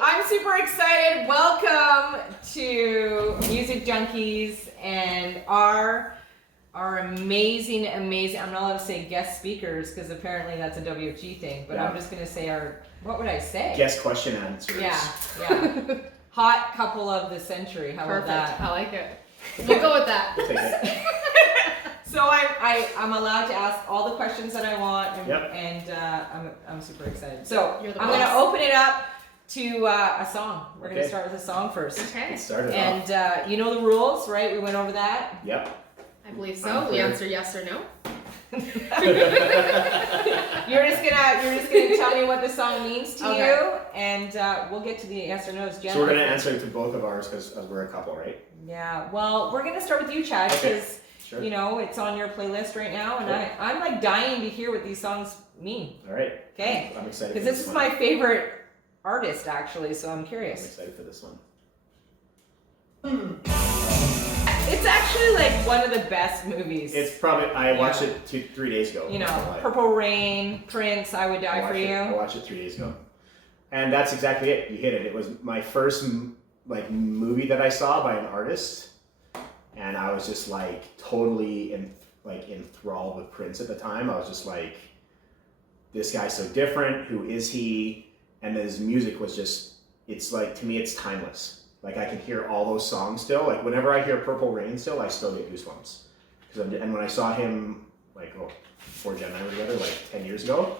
I'm super excited. Welcome to Music Junkies and our amazing, I'm not allowed to say guest speakers because apparently that's a WFG thing, but I'm just going to say what would I say? Guest question answers. Yeah. Hot couple of the century. How Perfect. about that? I like it. We'll go with that. We'll take it. So I'm allowed to ask all the questions that I want, and I'm super excited. So I'm going to open it up to a song. We're going to start with a song first. Okay. Let's start it off. And you know the rules, right? We went over that. Yep. I believe so. We answer yes or no. You're just gonna tell me what the song means to Okay. you, and we'll get to the yes or no's. So we're gonna answer it to both of ours because we're a couple, right? Yeah. Well, we're gonna start with you, Chad, because Sure. you know it's on your playlist right now, and I'm like dying to hear what these songs mean. All right. Okay. I'm excited. Because this is my favorite artist, actually, so I'm curious. I'm excited for this one. It's actually like one of the best movies. It's probably I watched it 3 days ago. You know, Purple Rain, Prince, I Would Die for You. I watched it 3 days ago, and that's exactly it. You hit it. It was my first movie that I saw by an artist, and I was just like totally enthralled with Prince at the time. I was just like, this guy's so different. Who is he? And then his music was just, it's like, to me, it's timeless. Like I can hear all those songs still. Like whenever I hear Purple Rain still, I still get goosebumps. And when I saw him before Jen and I were together, 10 years ago,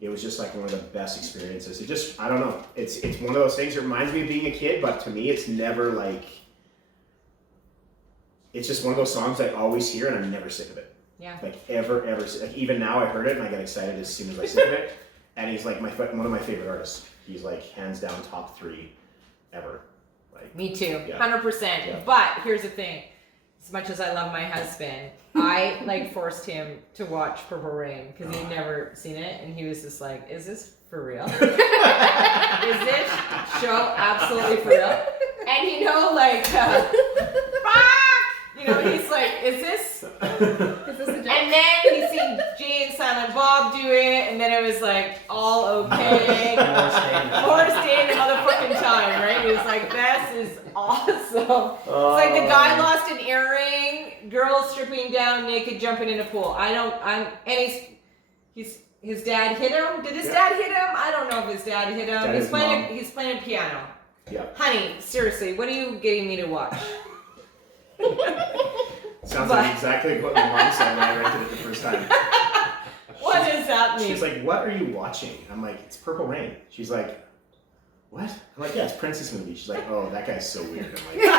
it was just like one of the best experiences. It just, I don't know. It's one of those things that reminds me of being a kid, but to me, it's never it's just one of those songs I always hear and I'm never sick of it. Yeah. Ever. Like even now I heard it and I get excited as soon as I sing it. And he's like one of my favorite artists. He's hands down top 3 ever. Me too, Yeah. 100%. Yeah. But here's the thing: as much as I love my husband, I forced him to watch Purple Rain because he'd never seen it, and he was just like, "Is this for real? Is this show absolutely for real?" And he's like, "Is this?" Is this a joke? And then he seen Jay and Silent Bob do it, and then it was all okay. More staying the motherfucking time, right? He was like, "This is awesome." It's like the guy lost an earring, girl stripping down naked, jumping in a pool. His dad hit him. Did his dad hit him? I don't know if his dad hit him. He's playing piano. Yeah. Honey, seriously, what are you getting me to watch? Sounds like exactly what my mom said when I rented it the first time. What does that mean? She's like, "What are you watching?" I'm like, "It's Purple Rain." She's like, "What?" I'm like, "Yeah, it's Prince's movie." She's like, "Oh, that guy's so weird." I'm like,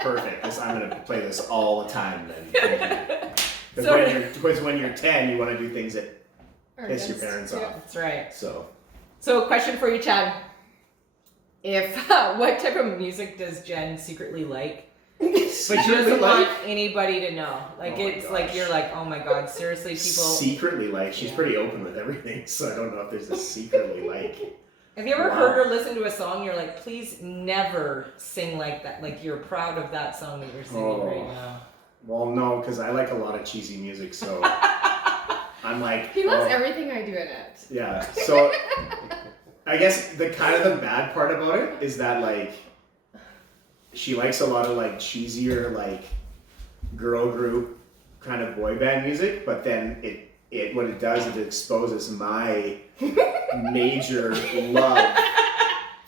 "Perfect. I'm gonna play this all the time then." Because when you're 10, you want to do things that piss your parents off. That's right. So question for you, Chad. What type of music does Jen secretly like? She doesn't want anybody to know. You're like, oh my god, seriously, people. Secretly like, she's pretty open with everything, so I don't know if there's a secretly like. Have you ever heard her listen to a song? You're like, please never sing like that. Like you're proud of that song that you're singing right now. Well, no, because I like a lot of cheesy music, so I'm like. He loves everything I do in it. Yeah, so I guess the bad part about it is that she likes a lot of cheesier girl group kind of boy band music, but then what it does is it exposes my major love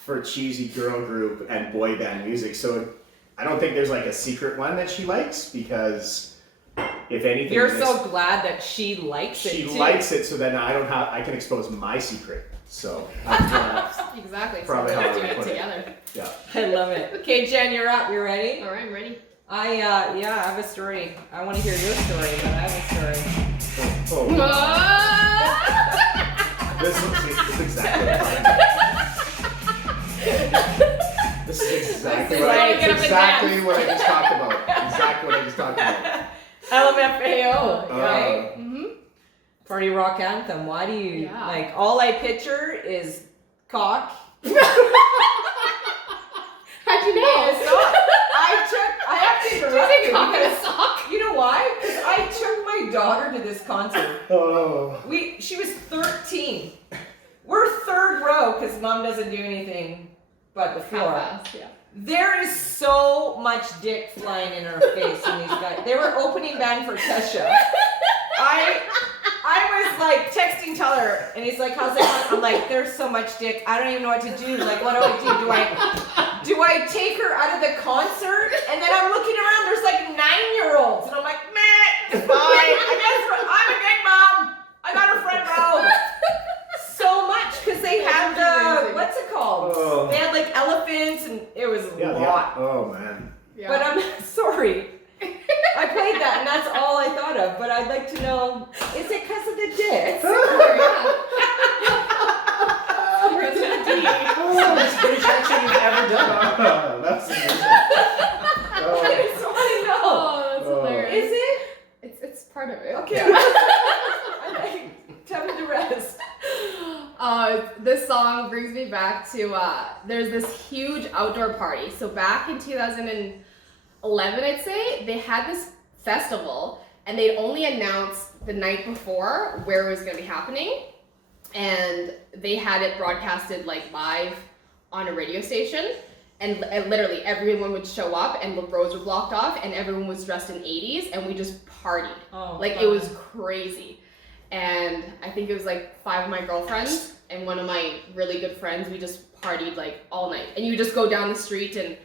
for cheesy girl group and boy band music. So I don't think there's a secret one that she likes, because if anything, you're so glad that she likes it. She likes it, so then I can expose my secret. So exactly. Probably so how I do would it put together. it. Yeah. I love it. Okay, Jen, you're up. You ready? All right, I'm ready. I have a story. I want to hear your story, but I have a story. This is exactly This is exactly what I just talked about. Exactly what I just talked about. LMFAO, right? Party rock anthem. Why do you all I picture is cock. How'd you know? I have to interrupt you because you know why? Because I took my daughter to this concert. Oh. She was 13. We're third row because mom doesn't do anything but the floor. Half-assed, yeah. There is so much dick flying in her face in these guys. They were opening band for Kesha. I was like texting Tyler, and he's like, "How's it going?" I'm like, "There's so much dick. I don't even know what to do. Like, what do I do? Do I take her out of the concert?" And then I'm looking around. There's like 9-year-olds, and I'm like, "Meh, it's fine. I'm a good mom. I got her front row." So much because they had the what's it called? Oh. They had like elephants, and it was a Yeah. lot. Oh man. Yeah. But I'm sorry. I played that, and that's all I thought of. But I'd like to know: is it because of the dick? Because of the D. Oh, that's the greatest action you've ever done. Oh, that's amazing. Oh. I just want to know. Oh, that's Oh. hilarious. Is it? It's part of it. Okay. Tell me the rest. This song brings me back to there's this huge outdoor party. So back in 2011, I'd say, they had this festival and they'd only announced the night before where it was going to be happening, and they had it broadcasted like live on a radio station, and literally everyone would show up and the roads were blocked off and everyone was dressed in 80s and we just partied. Oh, Like it was crazy. And I think it was like 5 of my girlfriends and one of my really good friends. We just partied like all night. And you just go down the street and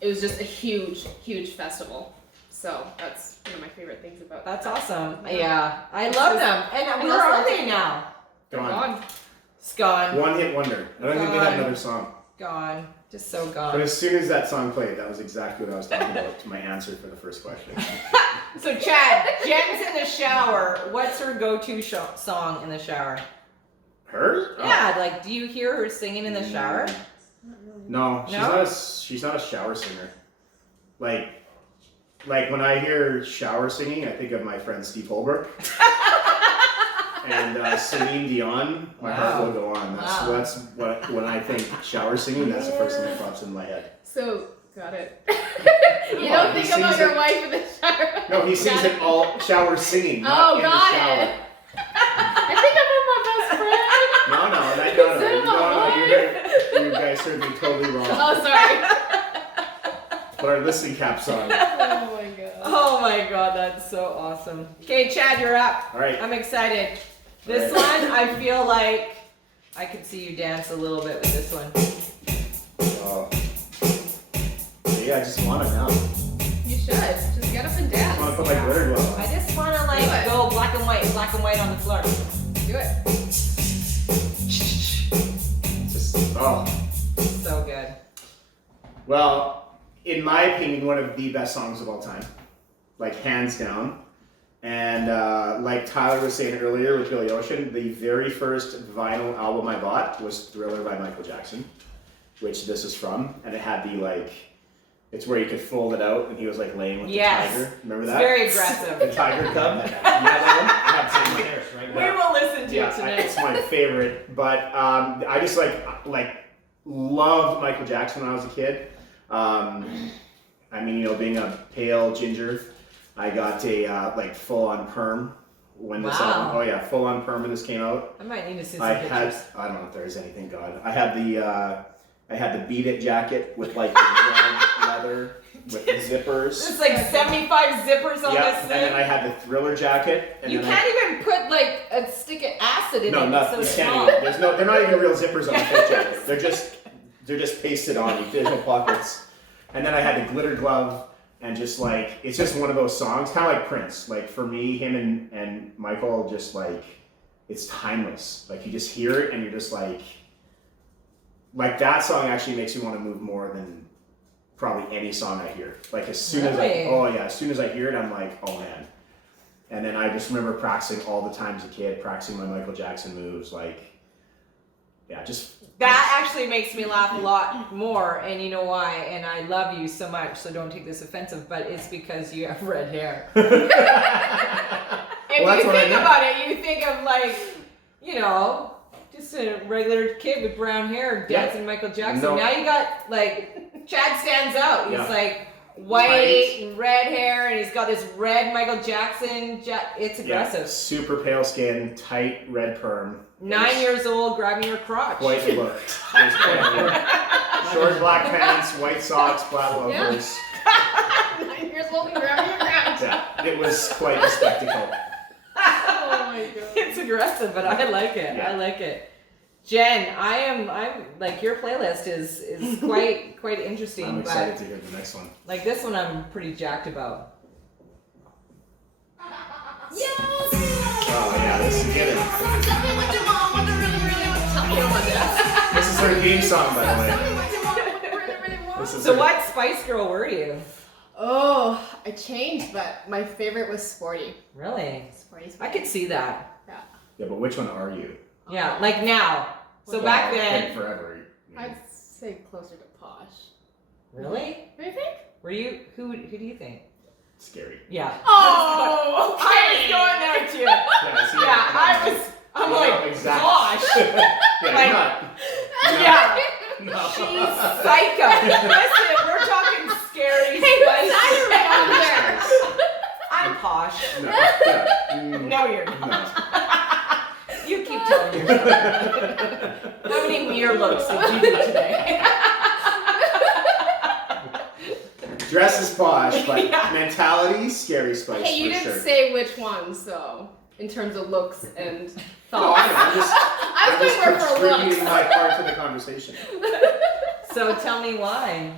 it was just a huge, huge festival. So that's one of my favorite things about That's that. awesome. Yeah, I love them. And where are they now? Gone. It's gone. One hit wonder. I don't think they have another song. Gone. Just so But gone. as soon as that song played, that was exactly what I was talking about to my answer for the first question. So Chad, Jen's in the shower. What's her go-to song in the shower? Her? Oh. Yeah, like, do you hear her singing in the shower? No, she's not a shower singer. Like when I hear shower singing, I think of my friend Steve Holbrook. And Celine Dion, my heart will go on. That's what when I think shower singing, that's the first thing that pops in my head. So, got it. You No, don't he think about sings your it- wife in the shower. No, he sings it all shower singing, not in the got shower. it. I think I'm with my best friend. No, you guys heard me totally wrong. Oh, sorry. Put our listening caps on. Oh my god. Oh my god, that's so awesome. Okay, Chad, you're up. All right. I'm excited. This All right. one, I feel like I could see you dance a little bit with this one. Oh. Yeah, I just want it now. You should. Just get up and I want to dance. put my glitter glove on. I just want to Do like it. go black and white on the floor. Do it. Just, oh. So good. Well, in my opinion, one of the best songs of all time. Like, hands down. And like Tyler was saying earlier with Billy Ocean, the very first vinyl album I bought was Thriller by Michael Jackson, which this is from. And it had the, like, it's where you could fold it out and he was like laying with Yes. the tiger. Remember It's that? very aggressive. The tiger cub. You know that I have some hairs right We now. will listen to Yeah, it tonight. it's my favorite. But I just like loved Michael Jackson when I was a kid. I mean, you know, being a pale ginger, I got a like full on perm when this Wow. album. Oh yeah, full on perm when this came out. I might need to see some I pictures. had, I don't know if there's anything God. I had the Beat It jacket with like the red leather with the zippers. There's like 75 zippers on Yeah, this and thing. then I had the Thriller jacket. And You then can't even put like a stick of acid in No, it. nothing. It's so You can't small. even. There's no. They're not even real zippers on the fit jacket. They're just pasted on. There's no pockets. And then I had the glitter glove, and just like it's just one of those songs, kind of like Prince. Like for me, him and Michael, just like it's timeless. Like you just hear it, and you're just like that song actually makes me want to move more than probably any song I hear. Like as soon Really? as soon as I hear it, I'm like, oh man. And then I just remember practicing all the time as a kid, practicing my Michael Jackson moves, like, yeah, just. That actually makes me laugh a lot more, and you know why? And I love you so much, so don't take this offensive, but it's because you have red hair. If Well, that's you what I think meant. about it, you think of like, you know, just a regular kid with brown hair dancing Michael Jackson. No. Now you got like, Chad stands out. He's Yeah. like, white, red hair, and he's got this red Michael Jackson. It's aggressive. Yeah, super pale skin, tight red perm. 9 years old, grabbing your crotch. Quite the look. It was quite the look. Short black pants, white socks, black loafers. 9 years old and grabbing your crotch. Yeah, it was quite a spectacle. Oh my god. It's aggressive, but I like it. Yeah. I like it. Jen, I'm like your playlist is quite interesting. I'm excited but to hear the next one. like this one, I'm pretty jacked about. Yes! Oh yeah, this is good. Tell me what you want. What you really want. This is her theme song, by the way. Tell me what you want. What you really want. This is So her- what Spice Girl were you? Oh, I changed, but my favorite was Sporty. Really? Sporty. I could see that. Yeah, but which one are you? Yeah, like now. So back Well, then. like forever. I'd say closer to Posh. Really? What do you think? Were you? Who do you think? Scary. Yeah. Oh, I was going there too. Yeah, see, I'm No, like, exactly. gosh. Yeah, Like- you're not. Yeah. No. She's psycho. Listen, we're talking scary Spice. I'm posh. No. Yeah. No, you're No. not. You keep telling yourself. How many mirror looks did you do today? Dress is posh, but Yeah. mentality, scary Spice Hey, you for didn't sure. say which one, so in terms of looks and No, I thoughts. know. I'm just I was going for contributing looks. my part to the conversation. So tell me why.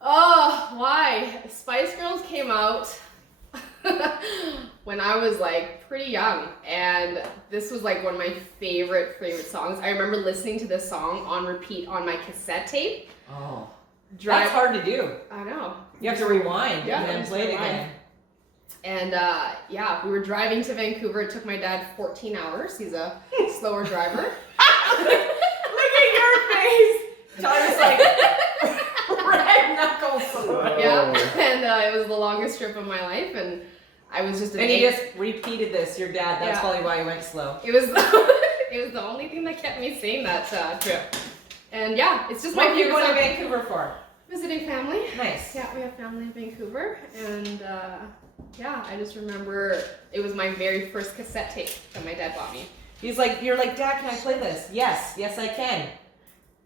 Oh, why? Spice Girls came out when I was like pretty young, and this was like one of my favorite songs. I remember listening to this song on repeat on my cassette tape. Oh. Drive. That's hard to do. I know. You have to rewind Yeah, and then just play it rewind. again. And yeah, we were driving to Vancouver. It took my dad 14 hours. He's a slower driver. Look at your face. Tyler's like red knuckles. Yeah, and it was the longest trip of my life, and I was just an And he eight- just repeated this, your dad. That's Yeah. probably why he went slow. It was it was the only thing that kept me sane that trip. And yeah, it's just What my are you favorite going to song. Vancouver for? Visiting family. Nice. Yeah, we have family in Vancouver, and yeah, I just remember it was my very first cassette tape that my dad bought me. He's like, you're like, Dad, can I play this? Yes, yes I can.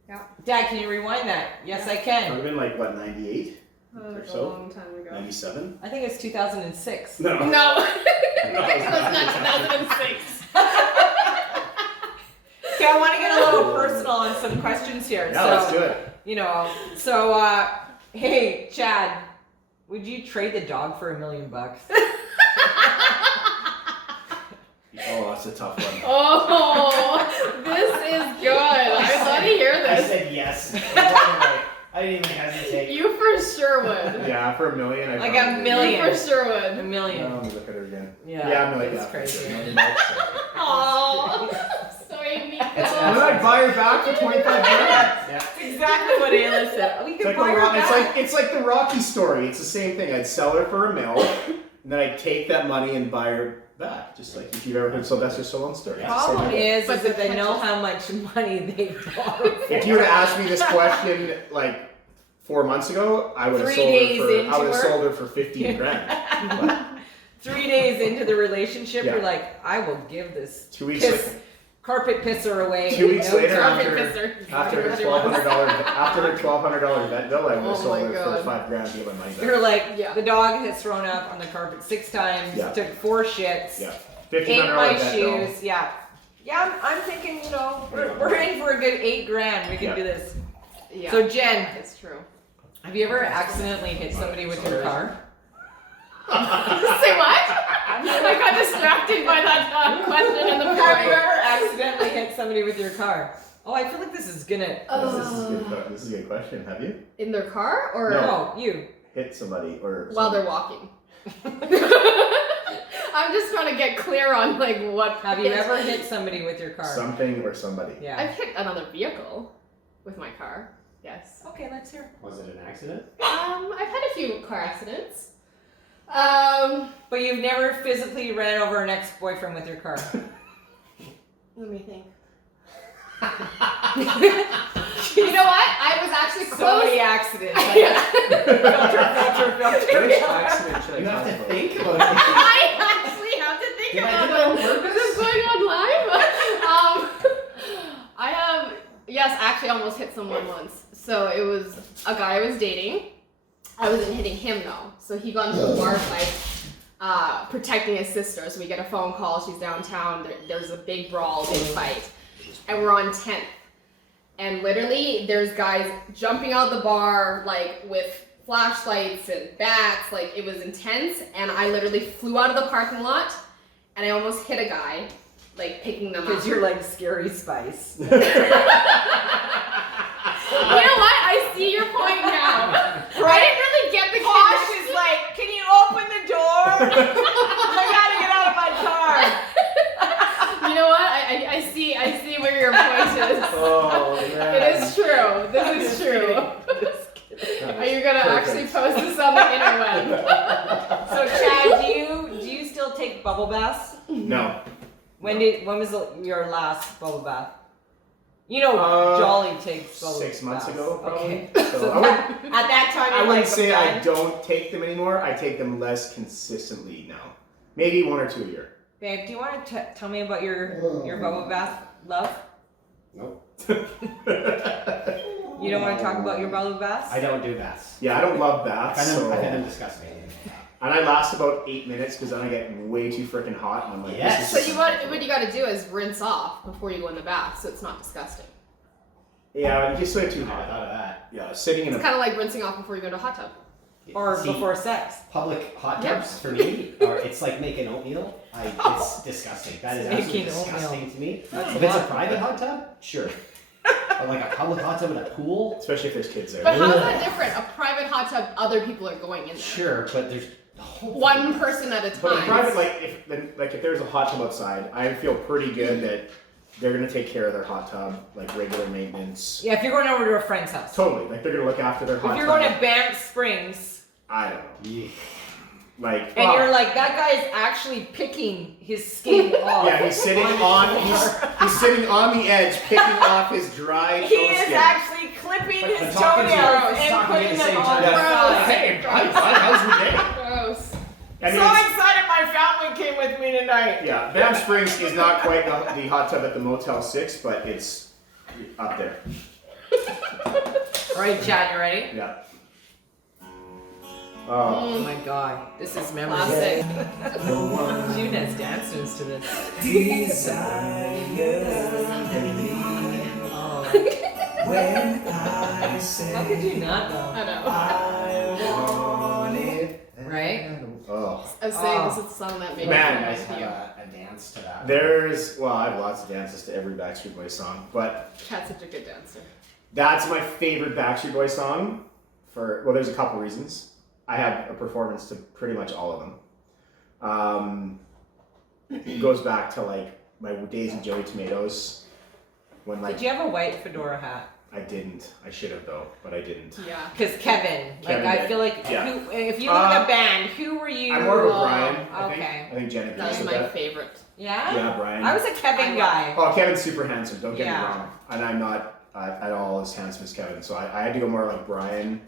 Yeah. Dad, can you rewind that? Yes, I It would can. have been like, what, 98? Oh, it's so? a long time ago. 97? I think it's 2006. No. No, No, it was not 2006. Okay, I want to get a little personal on some questions here. Yeah, so, let's do it. You know, so, hey, Chad, would you trade the dog for $1 million? Oh, that's a tough one. Oh, this is good. I want to hear I this. said yes. I didn't even hesitate. You for sure would. Yeah, for $1 million, I Like probably- $1 million. You for sure $1 would. million. No, let me look at her again. Yeah, Yeah, $1 million. that's Yeah, for crazy. sure. Aww. So unique. And then I'd buy her back for 25 grand. Yeah. That's exactly what Ayla said. We It's could like, buy her back. it's like the Rocky story. It's the same thing. I'd sell her for $1 million, and then I'd take that money and buy her back. Just like if you've ever heard Sylvester Stallone's story. The It's the same problem idea. is that they know how much money they borrow. If you would have asked me this question like 4 months ago, I would have 3 sold days her for into I would have her? sold her for 15 grand. But 3 days into the relationship, Yeah. you're like, I will give this 2 weeks piss, later, carpet pisser away. 2 weeks No later, time. after her $1,200 vet bill, I would have Oh sold my her God. for $5 grand to get my money back. You're like, Yeah. the dog has thrown up on the carpet 6 times, Yeah. took 4 shits, Yeah, ate $1,500 my vet bill. shoes. Yeah. Yeah, I'm thinking, you know, we're in for a good 8 grand. We can Yeah. do this. Yeah. So, Jen, it's true. have you ever accidentally hit somebody with your car? Say what? I got distracted by that question in the Have you morning. ever accidentally hit somebody with your car? Oh, I feel like this is gonna. This is a good question. Have you In their car or No, you. hit somebody or while something? they're walking? I'm just trying to get clear on like what. Have you ever hit somebody with your car? something or somebody? Yeah. I've hit another vehicle with my car. Yes. Okay, let's hear. Was it an accident? I've had a few car accidents. But you've never physically ran over an ex-boyfriend with your car. Let me think. You know what? I was actually So close. many accidents. Yeah. Filter. Which accident should I You have talk to about? think about it. I actually have to think Did I about do that on it. purpose? Is this going on live? I have, yes, actually almost hit someone once. So it was a guy I was dating. I wasn't hitting him though. So he got into a bar fight, protecting his sister. So we get a phone call. She's downtown. There's a big brawl, big fight. And we're on 10th. And literally there's guys jumping out the bar like with flashlights and bats. Like it was intense. And I literally flew out of the parking lot and I almost hit a guy, like picking them up. Because you're like Scary Spice. You know what? I see your point now. I didn't really get the Posh connection. is like, can you open the door? I gotta get out of my car. You know what? I see where your point is. Oh, man. It is true. This is true. Are you gonna actually post this on the interweb? So Chad, do you still take bubble baths? No. When was your last bubble bath? You know, Jolly takes bubble 6 months baths. ago, probably. Okay. So So I at that time, I you're wouldn't like, say I'm I done. don't take them anymore. I take them less consistently now. Maybe 1 or 2 a year. Babe, do you want to tell me about your bubble bath love? Nope. You don't want to talk about your bubble baths? I don't do baths. Yeah, I don't love I baths. find them, I So, find them disgusting. and I last about 8 minutes because then I get way too freaking hot. And I'm like, Yes. So what you gotta do is rinse off before you go in the bath, so it's not disgusting. Yeah, you just way too I hot. thought of that. Yeah, sitting in It's a. kind of like rinsing off before you go to a hot tub. Or See, before sex? public hot Yep. tubs for me, or it's like making oatmeal. It's disgusting. That is absolutely Making oatmeal. disgusting to me. That's If it's a lot. private hot tub, sure. But like a public hot tub in a pool, Especially if there's kids there. But how's that different? A private hot tub, other people are going in there. sure, but there's the whole One person at a time. But in private, if there's a hot tub outside, I feel pretty good that they're gonna take care of their hot tub, like regular maintenance. Yeah, if you're going over to a friend's house. Totally, like they're gonna look after their hot If you're tub. going to Banff Springs, I don't know. Yeah. Like, and wow. you're like, that guy is actually picking his skin off. Yeah, he's sitting he's sitting on the edge, picking off his dry He toe is skin. actually clipping But his talking to you- toenails and talking to you putting at the them same on time. the Yeah. side. Hey, bud, how's your day? Gross. And So it's- excited my family came with me tonight. yeah, Banff Springs is not quite the hot tub at the Motel 6, but it's up there. All right, Chad, you ready? Yeah. Oh. Oh my god, this is memory. Classic. June has dancers to this. Oh. How could you not know? I know. Right? Oh. I was saying this is the song that made Man, me You guys think have of you. a dance to that. I have lots of dances to every Backstreet Boys song, but Chad's such a good dancer. that's my favorite Backstreet Boys song there's a couple reasons. I have a performance to pretty much all of them. It goes back to like my days of Joey Tomatoes when like Did you have a white fedora hat? I didn't. I should have though, but I didn't. Yeah. Because Kevin, Kevin I did. feel like, Yeah. if you look at a band, who were you? I'm more of a Oh, Brian. okay. I think Genevieve That was said my that. favorite. Yeah? Yeah, Brian. I was a Kevin guy. Oh, Kevin's super handsome. Don't get Yeah. me wrong, and I'm not at all as handsome as Kevin. So I had to go more like Brian,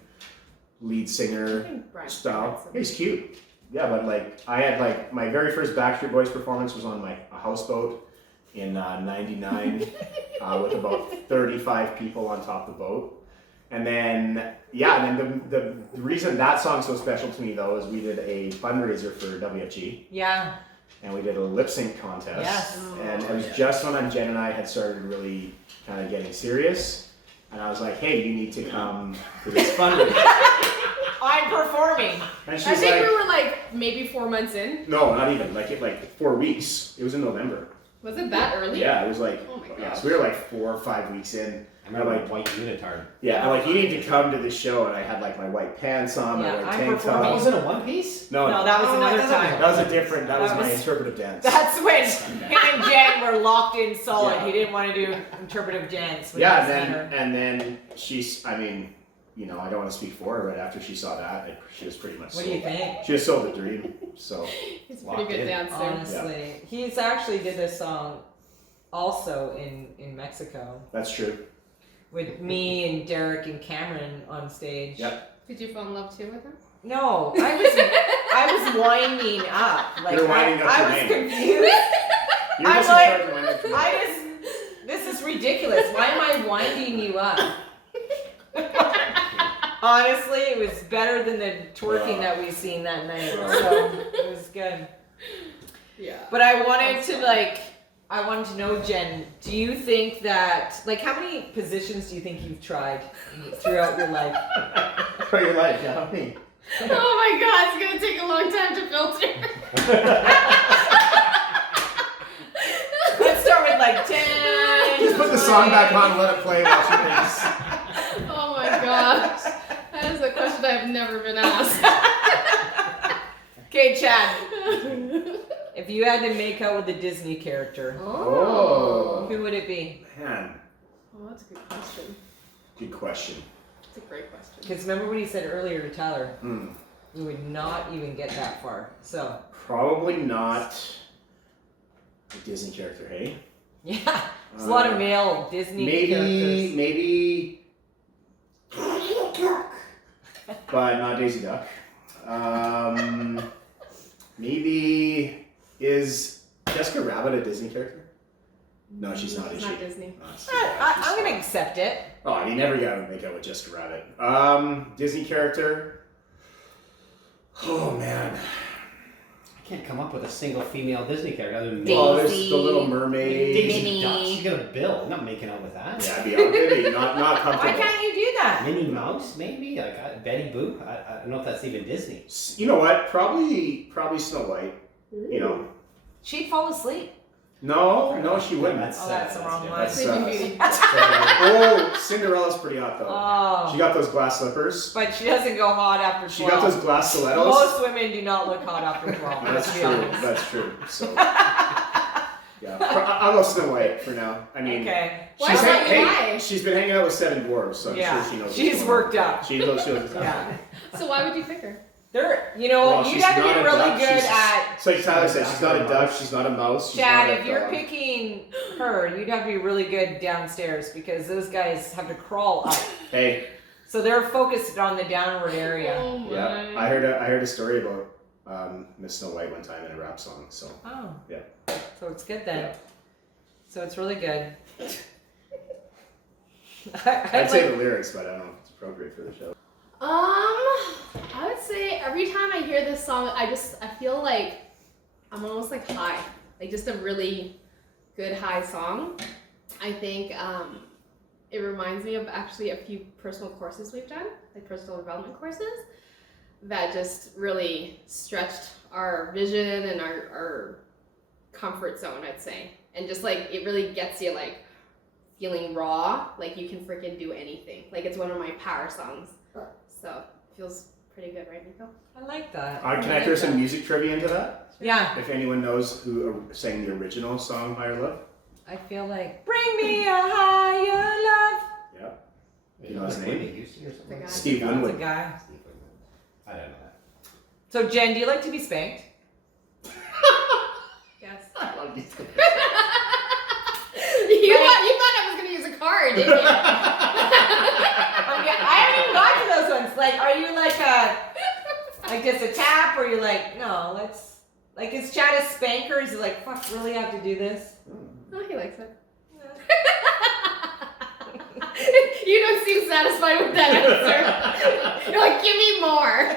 lead I singer think Brian's style. handsome. He's cute. Yeah, but like I had like my very first Backstreet Boys performance was on a houseboat in '99 with about 35 people on top of the boat. And then the reason that song's so special to me though is we did a fundraiser for WFG Yeah. and we did a lip sync contest. Yes. And it was just when Jen and I had started really kind of getting serious. And I was like, hey, you need to come to this fundraiser. I'm performing. And I she's think like, we were like maybe 4 months in. no, not even. Like 4 weeks. It was in November. Was it that early? Yeah, it was like, Oh my yeah, gosh. so we were like 4 or 5 weeks in. I remember like white unitard. Yeah, I'm like, you need to come to the show. And I had like my white pants on, my Yeah, white I'm tank performing. That top. wasn't a one piece? No, No, that was Oh, another I thought time. that was a different, that was That my was- interpretive dance. That's when him and Jen were locked in solid. Yeah. He didn't want to do interpretive dance. When Yeah, he was and her. then she's, I mean, you know, I don't want to speak for her, but after she saw that, she was pretty much What do you sold. think? She was sold the dream, so. He's a pretty Locked good in. dancer. Honestly, he's actually did this song also in Mexico. That's true. with me and Derek and Cameron on stage. Yep. Did you fall in love too with him? No, I was winding up. Like You're winding up I your was name. confused. You're I'm just like, in charge of winding up your name. this is ridiculous. Why am I winding you up? Honestly, it was better than the twerking that we seen that night. So it was good. Yeah. But I wanted to know, Jen, do you think that, like, how many positions do you think you've tried throughout your life? For your life, yeah, how many? Oh my god, it's gonna take a long time to filter. Let's start with like 10. Just put the song back on and let it play while she thinks. Oh my gosh. That is a question I've never been asked. Okay, Chad. If you had to make out with a Disney character, Oh. who would it be? Man, Oh, that's a good question. good question. That's a great question. Because remember what he said earlier to Tyler? Hmm. You would not even get that far. So, Probably not a Disney character, hey? yeah. There's a lot of male Disney characters. Maybe but not Daisy Duck. Maybe is Jessica Rabbit a Disney character? No, she's not, is It's she? not Disney. No, she's I'm going to not. accept it. Oh, you never gotta make out with Jessica Rabbit. Disney character. Oh man. I can't come up with a single female Disney character other than Daisy. Well, there's the Little Mermaid. Daisy Minnie. Duck. She's got a bill. I'm not making out with that. Yeah, I'd be not Why comfortable. can't you do that? Minnie Mouse, maybe? Like Betty Boop? I don't know if that's even Disney. You know what? Probably Snow White. You know. She'd fall asleep. No, she wouldn't. Oh, that's the wrong different. one. That's, Sleeping Beauty. Oh, Cinderella's pretty hot though. Oh. She got those glass slippers. But she doesn't go hot after 12. She got those glass stilettos. Most women do not look hot after 12. That's Let's be true. honest. That's true. So yeah, I'll go Snow White for now. I mean, Okay. Why she's, not hey, why? she's been hanging out with 7 dwarves, so I'm Yeah. sure she knows. She's what's going worked on. up. She knows what's happening. Yeah. So why would you pick her? There, Well, you'd she's have to not be a really duck, good she's- at. It's like Tyler said, she's not a duck, she's not a mouse. She's Chad, not a if you're dog. picking her, you'd have to be really good downstairs because those guys have to crawl up. Hey, So they're focused on the downward area. Oh my. yeah, I heard a story about Miss Snow White one time in a rap song. So Oh. Yeah. So it's good then. Yeah. So it's really good. I'd say the lyrics, but I don't know if it's appropriate for the show. I would say every time I hear this song, I feel like I'm almost like high, like just a really good high song. I think it reminds me of actually a few personal courses we've done, like personal development courses, that just really stretched our vision and our comfort zone, I'd say. And just like, it really gets you like feeling raw, like you can freaking do anything. Like it's one of my power songs. So it feels pretty good, right, Nico? I like that. Can I throw some music trivia into that? Yeah. If anyone knows who sang the original song Higher Love? I feel like bring me a higher love. Yeah. You know his name? Whitney Houston or something? The guy. Steve That's a Winwood. guy. Steve Winwood. I don't know that. So Jen, do you like to be spanked? Yes. I love you. You thought I was gonna use a card, didn't you? I haven't even got to those ones. Like, are you like just a tap, or you're like, no, let's, like, is Chad a spanker? Is he like, fuck, really have to do this? Oh, he likes it. You don't seem satisfied with that answer. You're like, give me more.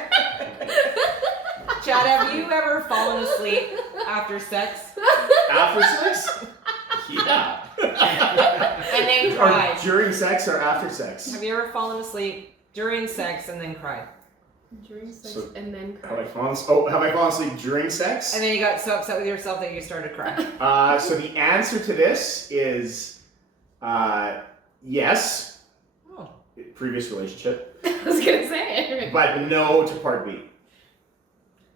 Chad, have you ever fallen asleep after sex After sex? Yeah. and then Or cried? during sex or after sex? Have you ever fallen asleep during sex and then cried? During sex So- and then Have I cry. fallen asleep during sex? And then you got so upset with yourself that you started crying. So the answer to this is yes. Oh. Previous relationship, I was gonna say. but no to part B.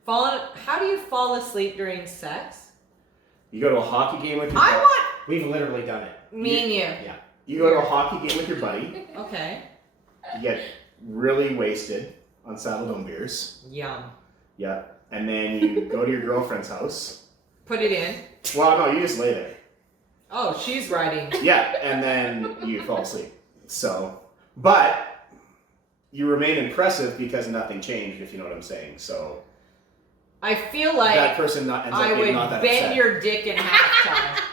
How do you fall asleep during sex? You go to a hockey game with your I buddy. want We've literally done it. me and you. Yeah. You go to a hockey game with your buddy. Okay. You get really wasted on Saddledome beers. Yum. Yeah. And then you go to your girlfriend's house. Put it in. Well, no, you just lay there. Oh, she's riding. Yeah, and then you fall asleep. So, but you remain impressive because nothing changed, if you know what I'm saying. So I feel like that person ends up I being would not that bend upset. your dick in half time.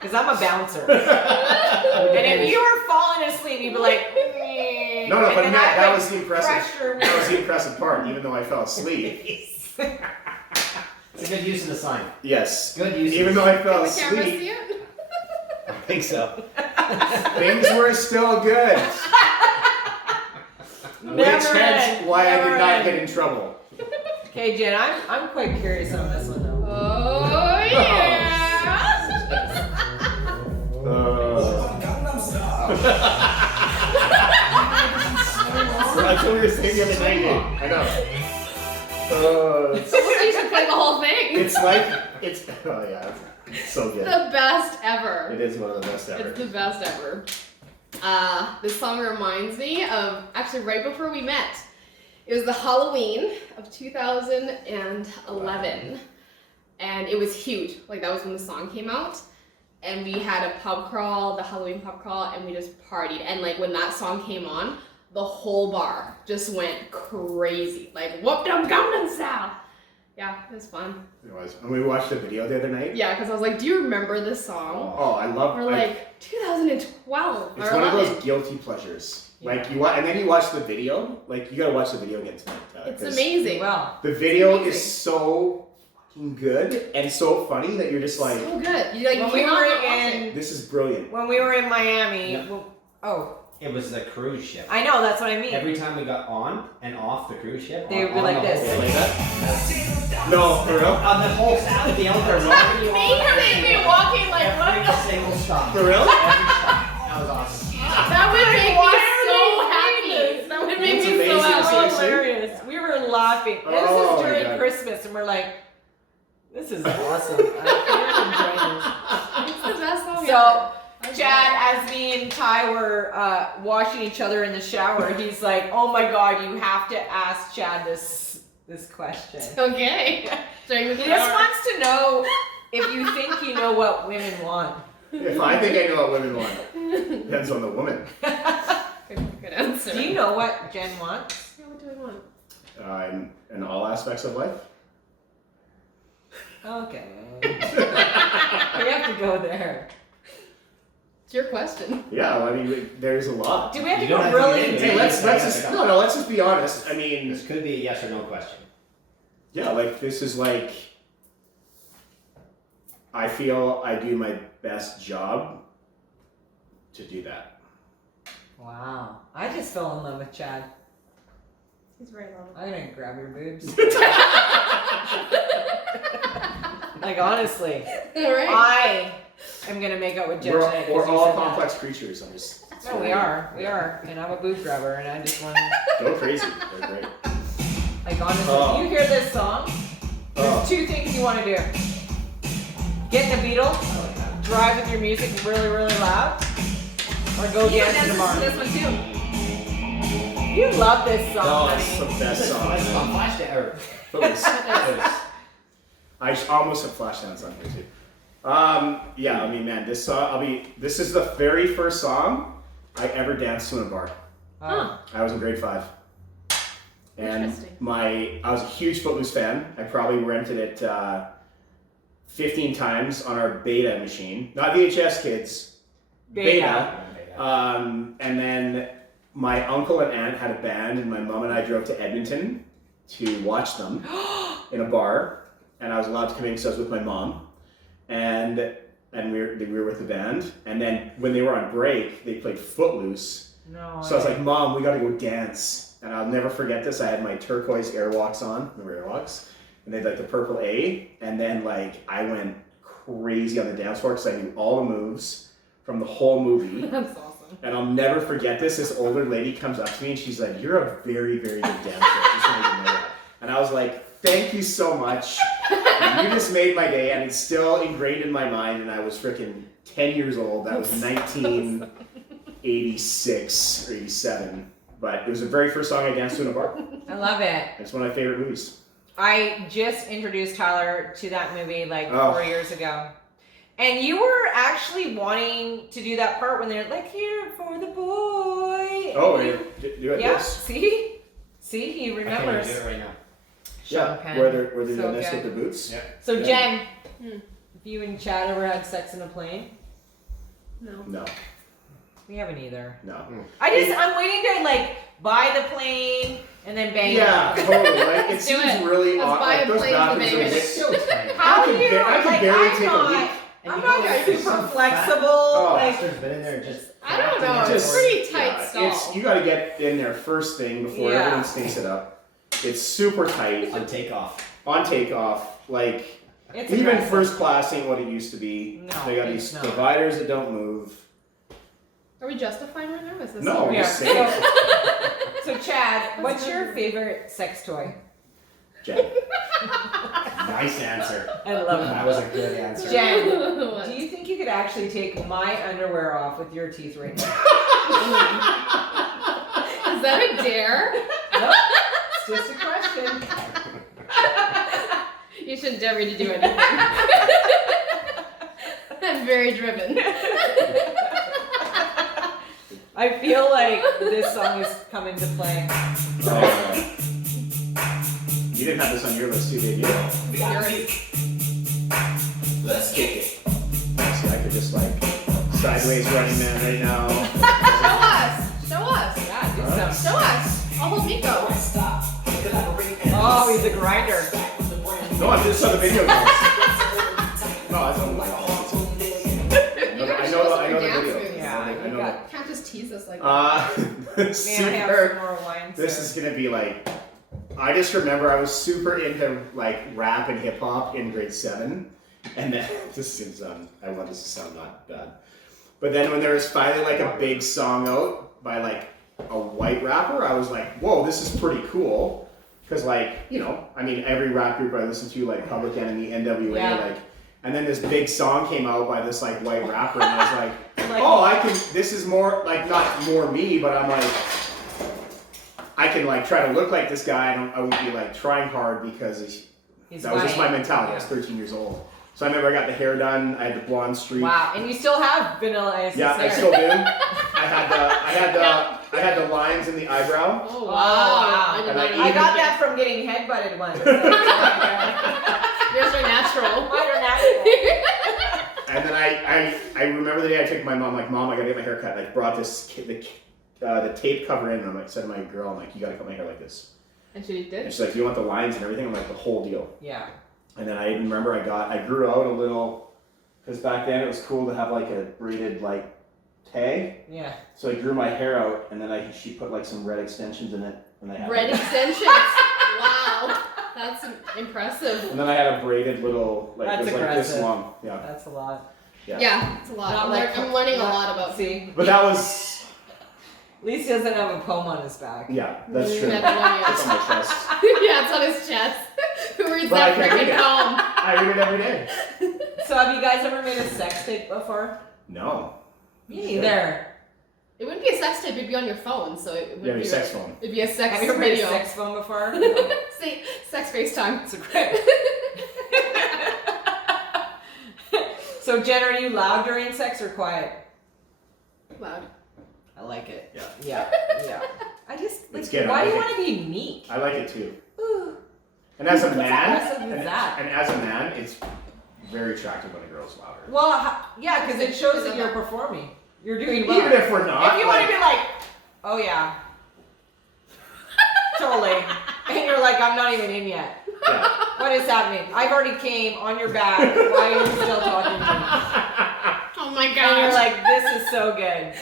Because I'm a bouncer. And if you were falling asleep, you'd be like, No, and but then Matt, I that would was the impressive. pressure That was the impressive part, even though I fell asleep. It's a good use of the sign. Yes. Good use. Even though I fell Can the camera asleep, see it? I think so. things were still good. Which Never hence end. why I Never did not end. get in trouble. Okay, Jen, I'm quite curious on this one though. Oh yeah. That's what we were saying the other night. I know. It's almost like you should play the whole thing. It's like it's oh yeah, it's so good. The best ever. It is one of the best ever. It's the best ever. This song reminds me of actually right before we met. It was the Halloween of 2011, and it was huge. Like that was when the song came out, and we had a pub crawl, the Halloween pub crawl, and we just partied. And like when that song came on, the whole bar just went crazy, like whoop dum Gangnam Style. Yeah, it was fun. It was. And we watched the video the other night. Yeah, because I was like, do you remember this song? Oh, I love Or like 2012 it's or one of 11. those guilty pleasures. Like you watch, and then you watch the video. Like you gotta watch the video again tonight. It's 'cause amazing. Well, The video amazing. is so fucking good and so funny that you're just like, So good. You like when you we cannot were not watch it. in this is brilliant. when we were in Miami, Yeah. oh, It was the cruise ship. I know that's what I mean. Every time we got on and off the cruise ship, They would be on like the this. whole Play thing. that? No, for real? On the whole side, the other Amazing! Me walking like every what? single stop. For real? Every stop. That was awesome. That would make Why me are so they happy. doing That would It's make me so amazing to happy. see. so hilarious. We were laughing. Oh, This my is during God. Christmas, and we're like, this is awesome. I'm enjoying It's the best song this. So, ever. Chad, as me and Ty were washing each other in the shower, he's like, "Oh my God, you have to ask Chad this question." Okay. During the He just wants to know if you think you know what women want. If I think I know what women want, depends on the woman. Good answer. Do you know what Jen wants? Yeah, what do I want? In all aspects of life. Okay. We have to go there. It's your question. Yeah, well, I mean, there's a lot. Do we have to You go don't have to really get into deep? Hey, let's just be honest. I mean, This could be a yes or no question. yeah, like this is like I feel I do my best job to do that. Wow. I just fell in love with Chad. He's very low. I'm gonna grab your boobs. Like honestly, Alright. I am gonna make out with Jen tonight. 'cause We're you all said that. complex creatures. I'm just. No, we are, and I'm a boob grabber, and I just want to, Go crazy. They're great. like honestly, Oh. you hear this song, there's Oh. two things you want to do. Get in a Beetle, drive with your music really, really loud, or go You dance in the bar. this one too. You love this Oh, song, it's the honey. best song. Flash it, or Focus. I almost have Flashdowns on here too. Yeah, I mean, man, this song. This is the very first song I ever danced to in a bar. Oh. I was in grade 5. And Interesting. I was a huge Footloose fan. I probably rented it 15 times on our beta machine. Not VHS, kids. Beta. And then my uncle and aunt had a band, and my mom and I drove to Edmonton to watch them in a bar. And I was allowed to come in because I was with my mom. And we were with the band. And then when they were on break, they played Footloose. No. So I was like, Mom, we gotta go dance. And I'll never forget this. I had my turquoise Airwalks on. Remember Airwalks? And they had like the purple A. And then like I went crazy on the dance floor because I knew all the moves from the whole movie. That's awesome. And I'll never forget this. This older lady comes up to me and she's like, "You're a very, very good dancer." I just want you to know that. And I was like, "Thank you so much. You just made my day." And it's still ingrained in my mind. And I was freaking 10 years old. That was 1986 or 87. But it was the very first song I danced to in a bar. I love it. It's one of my favorite movies. I just introduced Tyler to that movie like Oh. 4 years ago. And you were actually wanting to do that part when they're like, here for the boy. Oh, And you do it yeah, this. see? See, he I can't remembers. even do it right now. Yeah, Sean Penn. where they're So doing this good. with the boots. Yeah. So Yeah. Jen, Hmm. if you and Chad ever had sex in a plane? No. No, We haven't either. no. I'm waiting to like buy the plane and then bang Yeah, it. totally. Like it Let's do seems it. really Let's odd. buy Like a those plane for bathrooms are Vegas. big. So tiny. How I do could you? ba- I could like, barely I'm take a not, leak. And I'm you not go like super some flexible. Oh. Like, Bastard's been in there just. I don't know. Just- It's pretty tight Yeah, stall. it's you got to get in there first thing before Yeah. everyone stinks it up. It's super tight On takeoff. on takeoff. Like it's even aggressive. first class ain't what it used to be. No, They got it's these not. dividers that don't move. Are we justifying right now? Is this No, serious? Yeah. just saying. So Chad, what's your favorite sex toy? Jen. Nice answer. I love That was a good answer. Jen, What? do you think you could actually take my underwear off with your teeth right now? Is that a dare? Nope. It's just a question. You shouldn't dare me to do anything. I'm very driven. I feel like this song is coming to play. Oh, you didn't have this on your list too, did you? Let's kick it. See, I could just like sideways running man right now. Show us! Show us! Yeah, do some. Show us! I'll hold Nico. Stop. Oh, he's a grinder. No, I just saw the video. Guys. No, I don't like all You gotta I show know us the your dance video. moves. Yeah, I you know got. You can't just tease us like May I have super. some more wine? This sir? is gonna be like. I just remember I was super into like rap and hip hop in grade 7, and then this seems I want this to sound not bad, but then when there was finally like a big song out by like a white rapper, I was like, whoa, this is pretty cool. Because like, you know, I mean, every rap group I listened to, like Public Enemy, NWA, Yeah. like, and then this big song came out by this like white rapper, and I was like, Like- oh, I can, this is more, like not more me, but I'm like, I can like try to look like this guy, and I won't be like trying hard because He's that was just my white. mentality. I was 13 years old. So I remember I got the hair done, I had the blonde streak. Wow, and you still have vanilla ice. Yeah, I hair. still do. I had the lines in the eyebrow. Oh wow. I did And not I know. I got that from getting headbutted once. Yours are natural. Mine are natural. And then I remember the day I took my mom, like, Mom, I gotta get my hair cut. And I brought this the tape cover in, and I'm like, said to my girl, I'm like, you gotta cut my hair like this. And she And did? she's like, you want the lines and everything? I'm like, the whole deal. Yeah. And then I remember I grew out a little, because back then it was cool to have like a braided like tag. Yeah. So I grew my hair out, and then she put like some red extensions in it, and I had Red extensions. Wow. That's impressive. and then I had a braided little like That's it was like this aggressive. long, yeah. That's a lot. Yeah, it's a lot. Not I'm, like- I'm learning a not- lot about See, But that was at least he doesn't have a poem on his back. yeah, that's true. Yeah, That's on my chest. yeah, it's on his chest. Who reads But that I can read freaking it. poem? I read it every day. So have you guys ever made a sex tape before? No. Me neither. It wouldn't be a sex tape, it'd be on your phone, so it Yeah, would your be sex phone. It'd be a sex Have you ever made a video. sex phone before? Say, sex FaceTime. It's great. So Jen, are you loud during sex or quiet? Loud. I like it. Yeah. Yeah. Yeah. I just like. It's good, Why I do you like want to be unique? I like it too. Ooh. And as a How man, aggressive is that? and as a man, it's very attractive when a girl's louder. Well, yeah, because it shows that you're performing. You're doing well. Even if we're not, If you want to be like, oh yeah, totally, and you're like, I'm not even in yet. yeah. What is happening? I've already came on your back. Why are you still talking to me? Oh my And you're god. like, this is so good.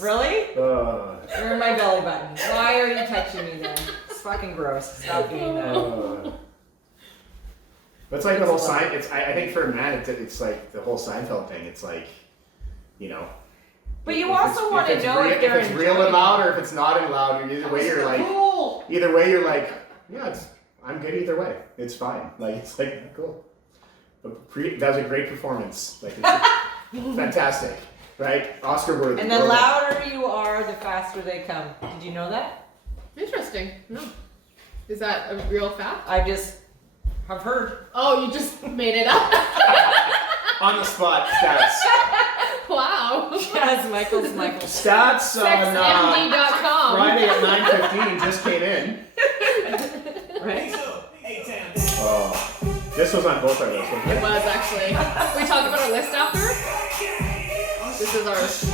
Really? You're in my belly button. Why are you touching me then? It's fucking gross. Stop doing that. But it's like the It's whole a lot. sign. It's I think for a man, it's like the whole Seinfeld thing. It's like, you know. But you if also it's- want to it's know real, if they're it's real enjoying and loud it. or if it's not in loud. Either way, you're like, Cool. either way, you're like, yeah, I'm good either way. It's fine. Like it's like cool. But that was a great performance. Like it's fantastic, right? Oscar worthy. And the louder you are, the faster they come. Did you know that? Interesting. No. Is that a real fact? I just have heard. Oh, you just made it up. On the spot, stats. Wow. Yes, Michael's Michael. Stats on SexMD.com. Friday at 9:15 just came in. Right? Oh, this was on both our lists, wasn't It it? was actually. We talked about our list after. This is ours.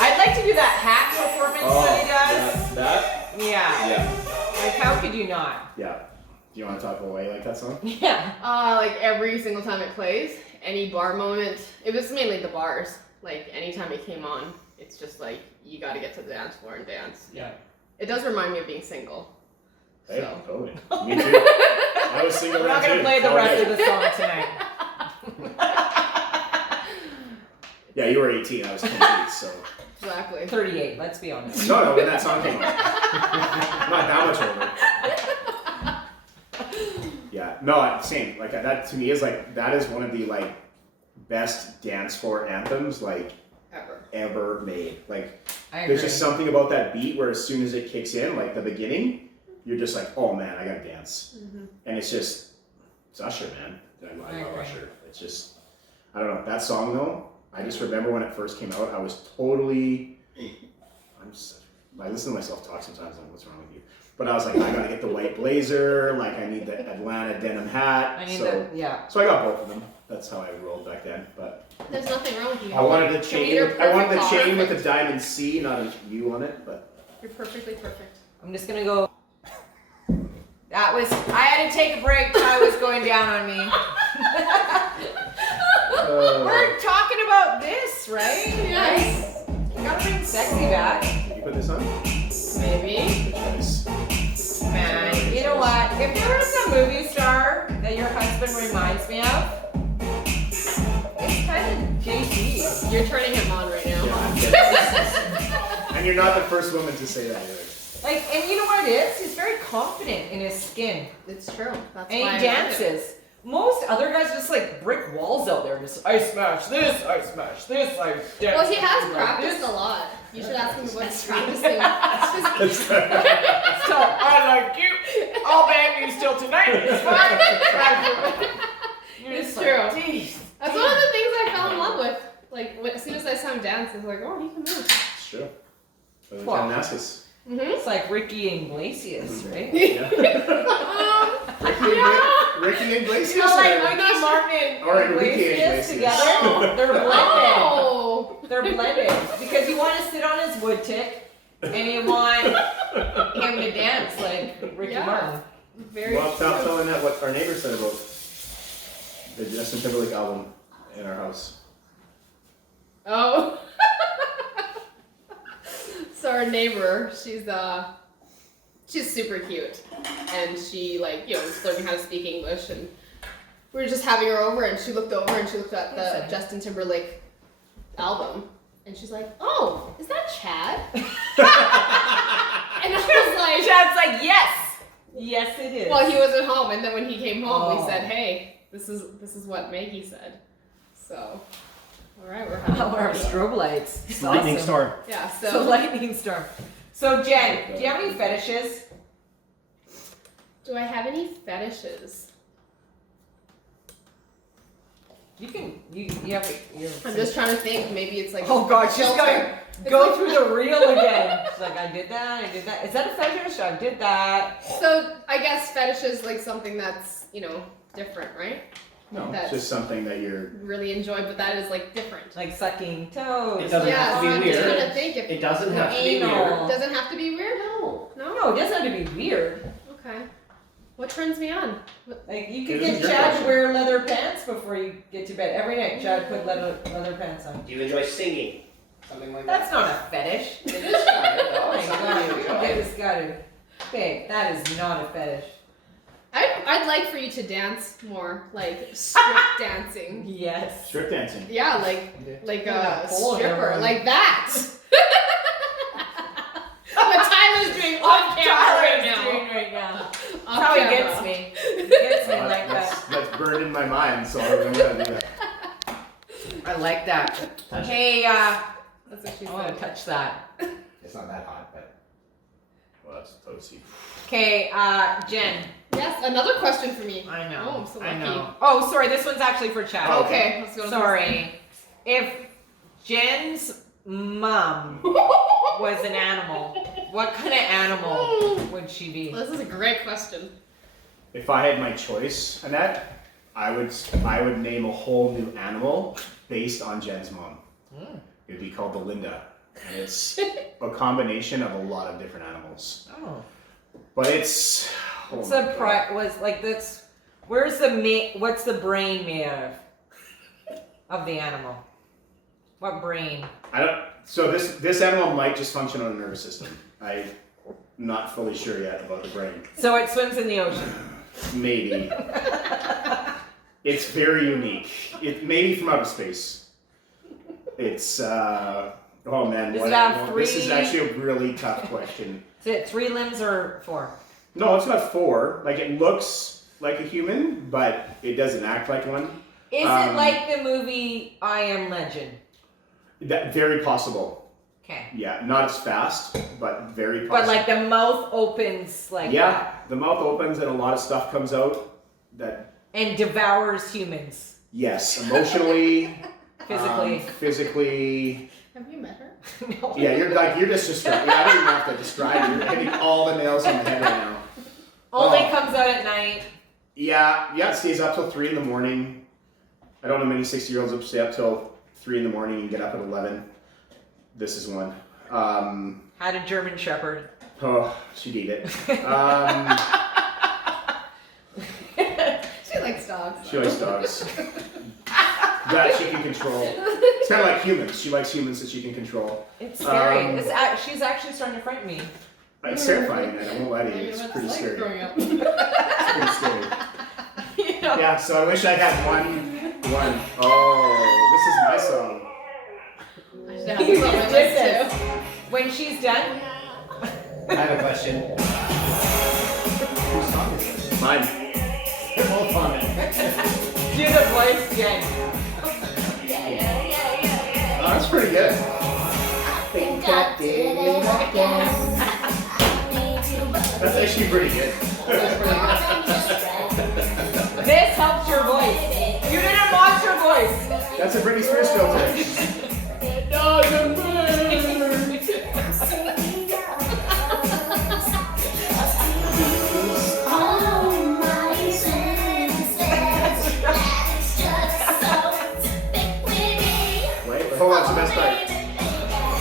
I'd like to do that hat performance that he does. That? Yeah. Yeah. Like, how could you not? Yeah. Do you want to talk about why you like that song? Yeah. Like every single time it plays, any bar moment. It was mainly the bars. Like anytime it came on, it's just like you got to get to the dance floor and dance. Yeah. It does remind me of being single. Hey, So. totally. Me too. I was single We're then not going too. to play the All rest day. of the song tonight. Yeah, you were 18. I was 28, so. Exactly. 38, let's be honest. No, when that song came on. I'm not that much older. Yeah, no, same. Like that to me is like that is one of the like best dance floor anthems like ever made. Like I agree. there's just something about that beat where as soon as it kicks in, like the beginning, you're just like, oh man, I gotta dance. Mm-hmm. And it's Usher, man. I love agree. Usher. It's just, I don't know. That song though, I just remember when it first came out, I was totally, I listen to myself talk sometimes, I'm like, what's wrong with you? But I was like, I gotta get the white blazer, like I need the Atlanta denim hat. I need so, that, yeah. so I got both of them. That's how I rolled back then. But There's nothing wrong with you. I wanted the Can we chain. do I wanted the perfect chain with call? a diamond C, not a U on it. But You're perfectly perfect. I'm just going to go. That was, I had to take a break. I was going down on me. We're talking about this, right? Yes. Right? You gotta bring sexy back. Can you put this on? Maybe. Nice. Man, you know what? If there was a movie star that your husband reminds me of, it's kind of JC. You're turning him on right now. Yeah. And you're not the first woman to say that either. Like, and you know what it is? He's very confident in his skin. It's true. That's And why he I love it. dances. Most other guys just like brick walls out there. Just, I smash this, I smash this, I dance. Well, he has like practiced this. a lot. You should ask him what he's practicing. It's just, So, I like you. I'll bang you still tonight. It's fine. You're It's just true. Like, "Geez." that's one of the things I fell in love with. Like, as soon as I saw him dance, I was like, oh, he can move. It's true. But Wow. can't ask us. Mm-hmm. It's like Ricky Iglesias, right? Yeah. Yeah. Ricky Iglesias. You know, like or- Ricky Martin and Or Enrique Iglesias Iglesias. together. They're blended. Oh. They're blended because you want to sit on his wood tick and you want him to dance like Ricky Yeah. Martin. Very Well, stop true. telling that what our neighbor said about the Justin Timberlake album in our house. Oh. So our neighbor, she's super cute, and she was learning how to speak English, and we were just having her over, and she looked over and she looked at the Justin Timberlake album, and she's like, "Oh, is that Chad?" And I was like, Chad's like, yes, it is. "Well, he wasn't home," and then when he came home, Oh. we said, "Hey, this is what Maggie said." So, all right, we're having a our party. strobe lights. It's Lightning awesome. storm. Yeah. So So, lightning storm. So Jen, do you have any fetishes? do I have any fetishes? You have your. I'm just trying to think. Maybe it's like. Oh God, she's filter. gonna It's go like- through the reel again. She's like, I did that. Is that a fetish? I did that. So I guess fetish is like something that's different, right? No, That's- it's just something that you're. Really enjoy, but that is like different. Like sucking toes. It doesn't yeah, have to so be I'm weird. just trying to think if It doesn't have to be Anal. weird. doesn't have to be weird. No. No. No, it doesn't have to be weird. Okay. What turns me on? Like you could It isn't get your Chad to question. wear leather pants before you get to bed. Every night, Chad put leather pants on. Do you enjoy singing? Something like That's that. not a fetish. It is kind of, Oh though. my Something God, you enjoy. it has got to. Okay, that is not a fetish. I'd like for you to dance more, like strip dancing. Yes. Strip dancing. Yeah, like Yeah, a pole in stripper, everyone. like that. What Tyler's doing off camera right now. right now. Off That's how he camera. gets me. He gets me Uh, like that's, that. that's burned in my mind, so I remember how to do that. I like that. Touch it. Hey, That's what she I want to said. touch that. It's not that hot, but Well, that's toasty. Okay, Jen, Yes, another question for me. I know. Oh, I'm so lucky. I know. Oh, sorry. This one's actually for Chad. Okay, let's go to Sorry. If Jen's mom was an animal, what kind of animal would she be? Well, this is a great question. If I had my choice, Annette, I would name a whole new animal based on Jen's mom. It would be called the Linda, and it's a combination of a lot of different animals. Oh. But it's What's the that's what's the brain made of the animal? What brain? I don't. So this animal might just function on a nervous system. I'm not fully sure yet about the brain. So it swims in the ocean. Maybe. It's very unique. It maybe from outer space. It's oh man, Does it have this is three- actually a really tough question. Is it 3 limbs or 4? No, it's not 4. Like it looks like a human, but it doesn't act like one. Is it like the movie I Am Legend? That very possible. Okay. Yeah, not as fast, but very possible. But like the mouth opens like that the mouth opens and a lot of stuff comes out that and devours humans yes, emotionally, physically. physically. Have you met her? No. Yeah, you're just describing. Yeah, I don't even have to describe. You're hitting all the nails on the head right now. Only Oh. comes out at night. Yeah, it stays up till 3 in the morning. I don't know many 60-year-olds that stay up till 3 in the morning and get up at 11. This is one. Had a German Shepherd. Oh, she'd eat it. She likes dogs. She likes dogs. That she can control. It's kind of like humans. She likes humans that she can control. It's scary. Um, She's actually starting to frighten me. It's terrifying, and I won't lie to you. It's pretty scary. It's pretty scary. You know? Yeah, so I wish I had one. Oh, this is my song. I should have this on my list too. When she's done, I have a question. Whose song is this? Mine. They're both on it. do the voice, Jen. Oh, that's pretty good. That's actually pretty good. This helps your voice. You didn't watch your voice. That's a Britney Spears filter. Wait, hold on, it's the best part.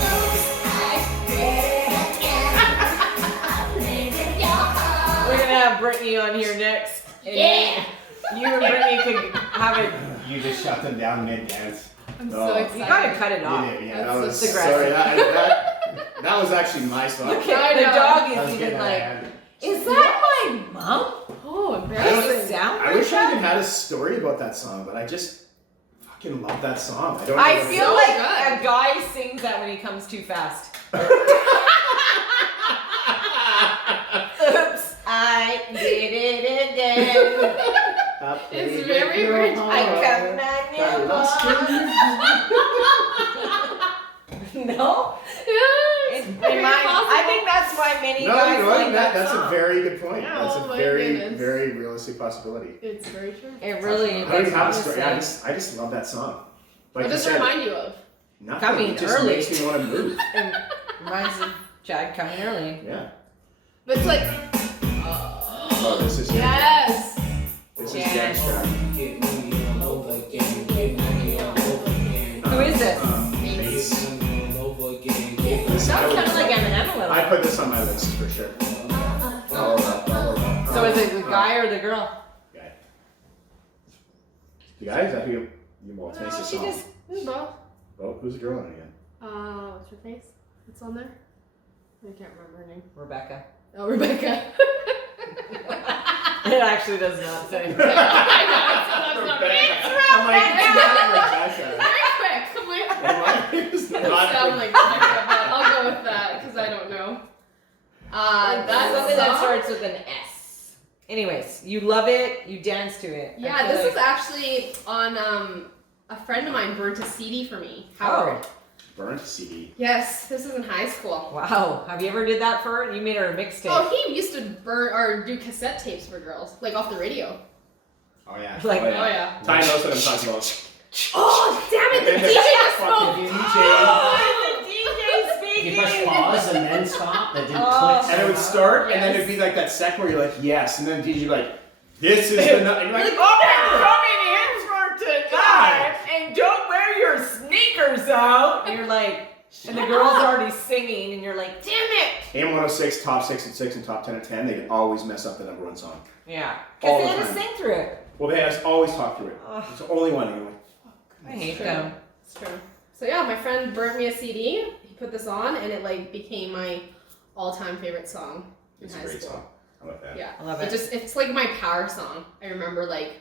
We're gonna have Britney on here next. Yeah. You and Britney could have it. You just shut them down mid-dance. I'm so Oh. excited. You gotta cut it off. Yeah, that That's was just sorry. That was actually my song. Look I at the know. dog That was is good, even I like, had it. is that my mom? Oh, Does embarrassing. it sound I like wish I that? even had a story about that song, but I just fucking love that song. I don't. I know what it feel is. like good. a guy sings that when he comes too fast. Oops, I did it again. It's very rich. I come on your No? It I think that's why many No, guys you know like what? that That's song. a very good point. Yeah, That's oh a my very, goodness. very realistic possibility. It's very true. It really I don't even have a is. story. Yeah, I just love that song. Like What you does it said, remind you of? nothing. Coming It just early. makes me want to move. It reminds of Chad coming early. Yeah. It's like, Oh, this is yes. This is Jan. Jan's track. Who is this? Bass. Sounds kind of like Eminem a little. I put this on my list for sure. So is it the guy or the girl? Guy. The guy? Is that who you well, it's No, Mace's she song. just Both. Oh, who's the girl in again? What's her face? It's on there? I can't remember her name. Rebecca. Oh, Rebecca. It actually does not say. I know, it's not Rebecca. Rebecca. I'm like, it's not Rebecca. Very quick. I'm like, It's it not sound like Rebecca, but I'll go with that because I don't know. That's something that starts with an S. Anyways, you love it, you dance to it. I Yeah, feel this like- is actually on a friend of mine burnt a CD for me. Howard. burnt CD. Yes, this is in high school. Wow. Have you ever did that for her? You made her a mixtape. Oh, he used to burn or do cassette tapes for girls, like off the radio. Oh yeah. Like, Oh, Oh yeah. yeah. Ty knows what I'm talking about. Oh damn it! The And DJ just fucking spoke. DJ. Oh, the DJ You speaking. push pause and then stop. That didn't Oh. click. And it would start, and then Yes. it'd be like that second where you're like, yes, and then DJ would be like, this is the night. And you're like, Coming in for tonight, and don't wear your sneakers out. And you're like, and the girl's already singing, and you're like, damn it. AM 106, top 6 at 6 and top 10 at 10, they'd always mess up the number one song. Yeah. All Because they the had to time. sing through it. Well, they just always talk through it. Ugh. It's the only one. And you're like, I hate True. them. It's true. So yeah, my friend burnt me a CD. He put this on, and it like became my all-time favorite song in it's a high great school. song. I like that. Yeah, I love it it. just it's like my power song. I remember like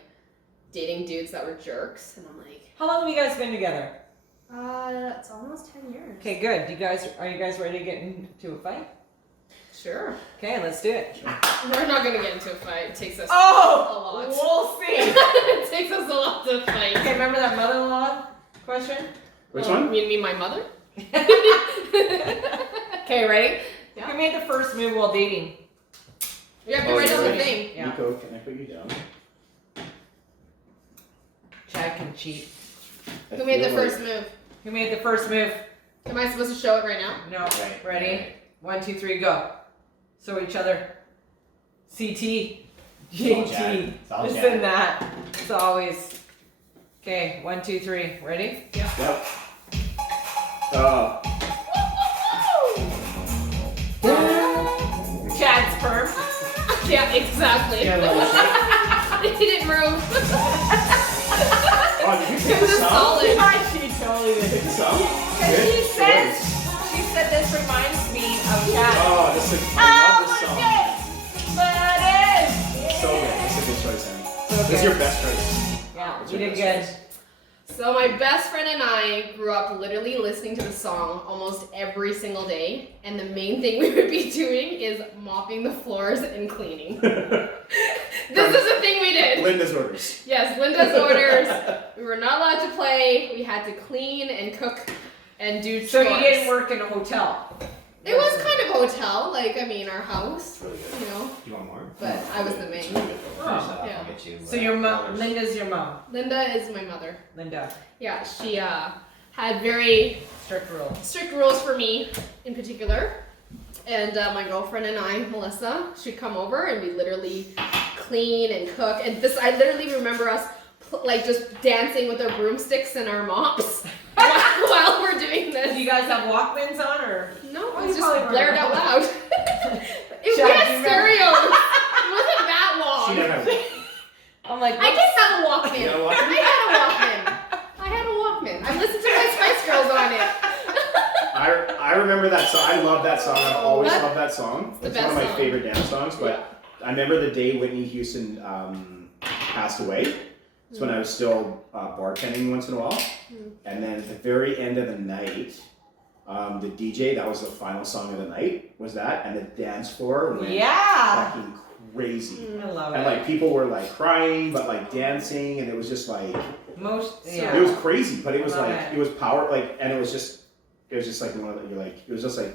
dating dudes that were jerks, and I'm like, How long have you guys been together? it's almost 10 years. Okay, good. Are you guys ready to get into a fight? Sure. Okay, let's do it. We're not gonna get into a fight. It takes us Oh, a lot. we'll see. It takes us a lot to fight. Okay, remember that mother-in-law question? Which one? You mean my mother? Okay, ready? Yeah. Who made the first move while dating? You have to Oh, write down the you're thing. Yeah. Nico, can I put you down? Chad can cheat. I Who made the feel like- first move? Who made the first move? Am I supposed to show it right now? No. Right. Ready? 1, 2, 3, go. So each other. CT. JT. It's all Listen Chad. that. It's always. Okay, 1, 2, 3. Ready? Yep. Oh. Chad's sperm. Yeah, exactly. Yeah, that It didn't move. Oh, did you It pick was this up? solid. She totally Pick did. this up? Because Good she said this reminds me of Chad. Oh, this is, I love this song. But it So good. That's a good choice, Annie. So This is good. your best choice. Yeah, It's you your did best good. choice. So my best friend and I grew up literally listening to the song almost every single day, and the main thing we would be doing is mopping the floors and cleaning. This is the thing we did. Linda's orders. Yes, Linda's orders. We were not allowed to play. We had to clean and cook and do So chores. you didn't work in a hotel? It was kind of a hotel, like I mean our house, Really good. you know. You want more? But I was the main. Finish that up, Yeah. I'll get you. So your mom, colors. Linda's your mom. Linda is my mother. Linda. Yeah, she had very Strict rules. strict rules for me in particular. And my girlfriend and I, Melissa, she'd come over and we literally clean and cook. And this, I literally remember us like just dancing with our broomsticks and our mops while we're doing Do this. you guys have Walkmans on or? No, Oh, it was you just probably blared weren't. out loud. We Chad, had do you remember? stereos. It wasn't that She long. never had one. I'm like, I did have a Walkman. You had a Walkman? I had a Walkman. I listened to my Spice Girls on it. I remember that song. I love that song. I've always What? loved that song. the It's one of best my song. favorite dance songs. But I remember the day Whitney Houston passed away. It's when I was still bartending once in a while. Mm. And then at the very end of the night, the DJ, that was the final song of the night, was that. And the dance floor went yeah. fucking crazy. Mm. I love And it. like people were like crying, but like dancing, and it was just like Yeah. it was crazy. But it was I love like it. it was power, like, and it was just like one of the, you're like it was just like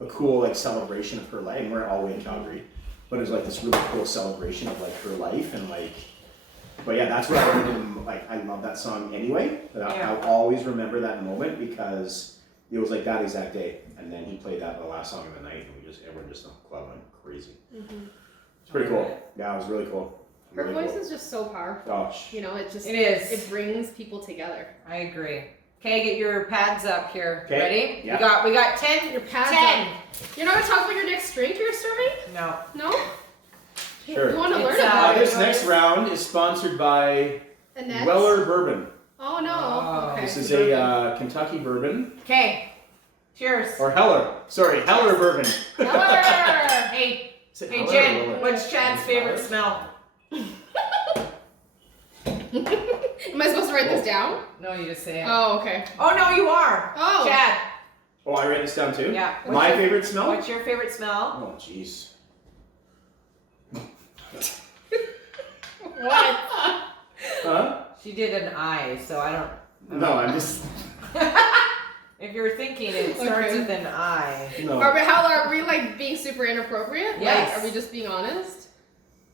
a cool like celebration of her life. And we're all the way in Calgary, but it was like this really cool celebration of like her life and like. But yeah, that's what I remember. Like I love that song anyway. But Yeah. I'll always remember that moment because it was like that exact day. And then he played that the last song of the night, and everyone just in the club went crazy. Mm-hmm. It's pretty cool. Yeah, it was really cool. Her Really voice cool. is just so powerful. Gosh. You know, it just It is. it brings people together. I agree. Okay, get your pads up here. Okay. Ready? Yeah. We got 10. Your pads 10. up. You're not gonna talk about your next drink you're serving? No. No? Sure. You wanna It's, learn about This it? next round is sponsored by Annette? Weller Bourbon. Oh no. Oh. Okay. This is a Kentucky bourbon. Okay. Cheers. Or Heller. Sorry, Heller Bourbon. Heller. Hey, Is it hey Heller or Jen, Weller? what's Chad's favorite smell? Am I supposed to write this down? No, you just say it. Oh, okay. Oh, no, you are. Oh. Chad. Oh, I write this down too? Yeah. My favorite smell? What's your favorite smell? Oh, jeez. What? Huh? She did an eye, so I don't. No, I'm just. If you're thinking it starts Okay. with an I. No. Are we like being super inappropriate? Yes. Like, are we just being honest?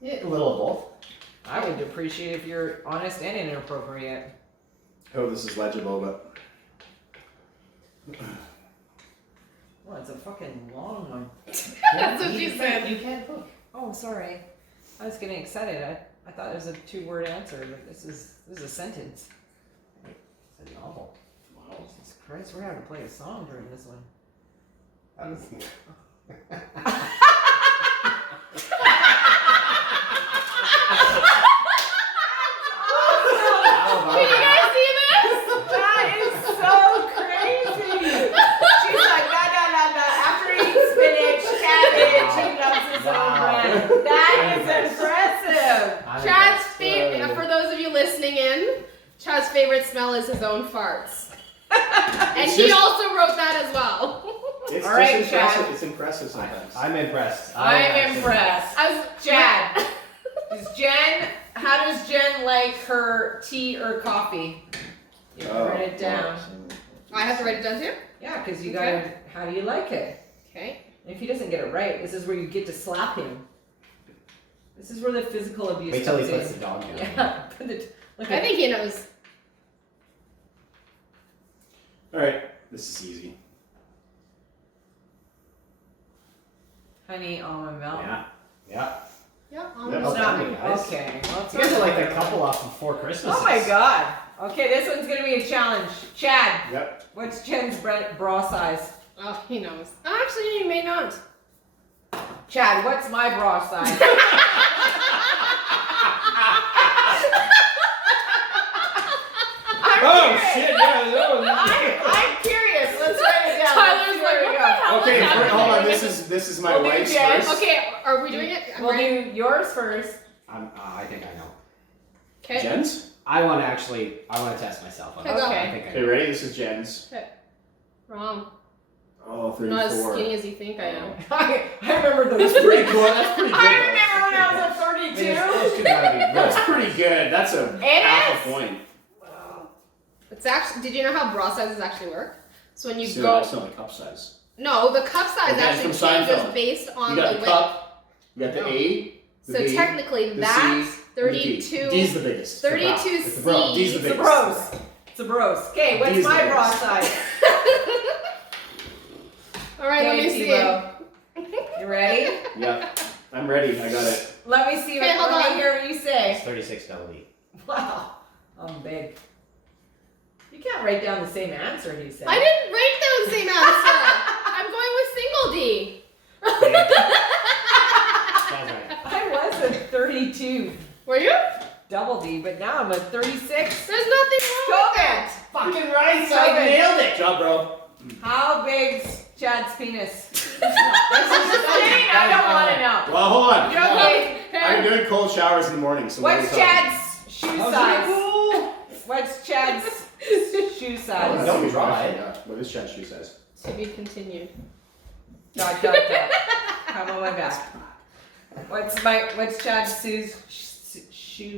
Yeah, a little of both. I would appreciate if you're honest and inappropriate. I hope this is legible, but Well, it's a fucking long one. That's what she said. You can't book. Oh, sorry. I was getting excited. I thought it was a 2-word answer, but this is a sentence. It's a novel. wow. Jesus Christ, we're having to play a song during this one. Can you guys see this? That is so crazy. She's like, no. After eating spinach, cabbage, he loves his own bread. That is impressive. Chad's favorite, for those of you listening in, Chad's favorite smell is his own farts. And It's he just- also wrote that as well. It's All right, just impressive. Chad. It's impressive sometimes. I'm impressed. I'm impressed. Chad, how does Jen like her tea or coffee? You have to write it down. I have to write it down too? Yeah, because you gotta, how do you like it? Okay. And if he doesn't get it right, this is where you get to slap him. This is where the physical abuse Wait till he comes puts in. the dog down. Yeah, look I at think he knows. All right, this is easy. honey almond milk. Yeah. Yeah. Yeah, Yeah, It's Okay, not, guys. okay. Well, it's You guys not are like good. the couple off Before Christmas. Oh my god. Okay, this one's gonna be a challenge. Chad, Yep. what's Jen's bra size? Oh, he knows. Oh, actually, he may not. Chad, what's my bra size? Oh shit! Yeah. I'm curious. Let's write it down. Tyler's Let's see like, where we what go. the hell? Okay, What's hold on. happening? This is my We'll do wife's Jen. first. Okay, are we doing it? I'm We'll ready. do yours first. I think I know. Okay. Jen's. I want to test myself on Okay, this. go. I think I Okay, know. ready? This is Jen's. Wrong. Oh, I'm not as 34. skinny as you think I am. I remember those. That's pretty cool. That's pretty good. I though. remember when I was at I mean, 32. this could gotta be That's real. pretty good. That's a It half is? a point. It's actually. Did you know how bra sizes actually work? So when you So go, it's not like cup size. no, the cup size Okay, actually from changes Seinfeld. based on You the got the width. cup. You got the A. The So B, technically, the that's C, and the D. 32. D's the biggest. 32 It's the bro. D's the It's a biggest. bros. It's a bros. Okay, what's These my are bra yours. size? All right, let me Okay, see. Tebow. You ready? Yep. I'm ready. I got it. Let me see Okay, hold let on. me hear what you say. It's 36 double E. Wow. I'm big. You can't write down the same answer he said. I didn't write down the same answer. I'm going with single D. That's right. I was at 32 Were you? double D, but now I'm at 36. There's nothing wrong Go with that. Fucking right. So I nailed it. Job, bro. How big's Chad's penis? I don't want to know. Well, hold on. Okay. I'm doing cold showers in the morning. So what What's are you talking? Chad's shoe size? What's Chad's shoe Oh, size? that's Don't a good try. question, yeah. What is Chad's shoe size? To be continued. Dot. Come on my back. What's Chad's shoe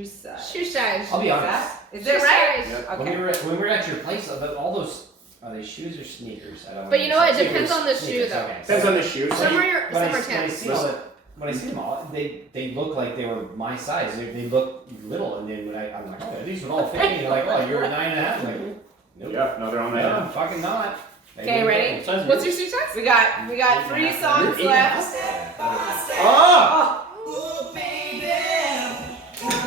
size? Shoe size. I'll be honest. Is Shoe it right? size. Yep. When Okay. we were at your place, all those are they shoes or sneakers? I don't know. But you know what? It Sneakers. depends on the shoe, Sneakers, though. okay. Depends on the shoe. Some are your, When some I, are when I tens. see all the, when I see them all, they look like they were my size. They look little, and then when I'm like, oh, these would all fit me. They're like, oh, you're a 9.5. I'm like, nope. Yep. No, they're on No, that. I'm fucking not. They Okay, wouldn't ready? fit me. What's your shoe size? We got 3 songs You're left. Oh!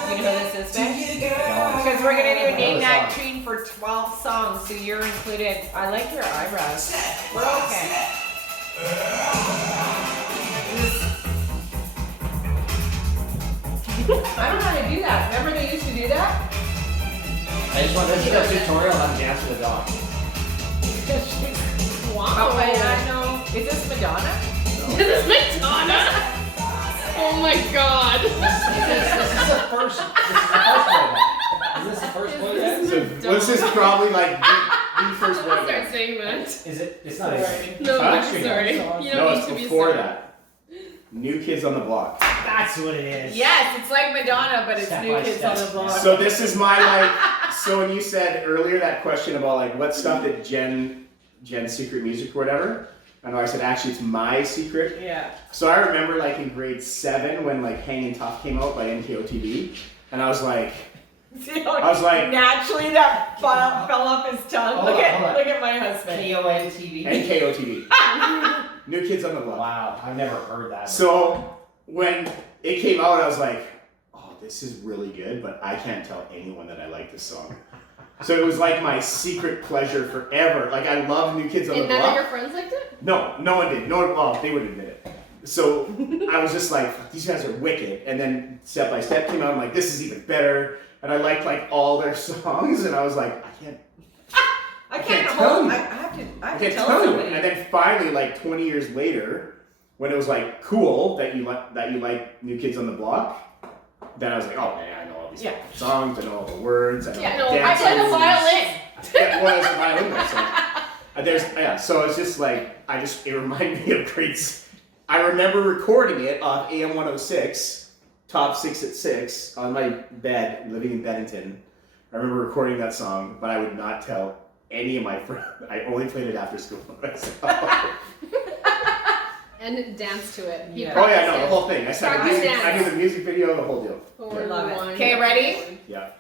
You know who this is, Ben? Because we're gonna do a name that tune for 12 songs, so you're included. I like your eyebrows. We're okay. I don't know how to do that. Remember they used to do that? I just want this is a tutorial on how to dance with a dog. Wow. Oh, wait, I know. Is this Madonna? This is Madonna. Oh my god. This is the first. Is this the first boy band? So this is probably like the first Don't one. start saying that. Is it? It's not. Sorry. No, Huh? I'm sorry. You don't No, need it's to be before sorry. that. New Kids on the Block. That's what it is. Yes, it's like Madonna, but it's Step New by Kids step, on the Block. So this is my like. So when you said earlier that question about like what stuff that Jen Jen's secret music or whatever. And I said, actually, it's my secret. Yeah. So I remember like in grade 7 when like Hangin' Tough came out by NKOTB, and I was like, naturally that fell off his tongue. Hold on. Look at my husband. KONTV. NKOTB. New Kids on the Block. Wow, I've never heard that. So when it came out, I was like, oh, this is really good, but I can't tell anyone that I like this song. So it was like my secret pleasure forever. Like I love New Kids on the And none Block. of your friends liked it? No, no one did. No one, well, they would admit it. So I was just like, these guys are wicked. And then Step by Step came out. I'm like, this is even better. And I liked like all their songs. And I was like, I can't tell you. I have to I can't tell you. And then finally, like 20 years later, when it was like cool that you like New Kids on the Block, then I was like, oh man, I know all these songs, I know all the words, I know all the I play the violin. Yeah, well, it's a violin there, so it's just like, it reminded me of greats. I remember recording it off AM 106, Top 6 at 6, on my bed, living in Bennington. I remember recording that song, but I would not tell any of my friends. I only played it after school myself. And dance to it. Yeah. Oh yeah, no, the whole thing. I did the music video, the whole deal. I love it. Okay, ready? Yeah.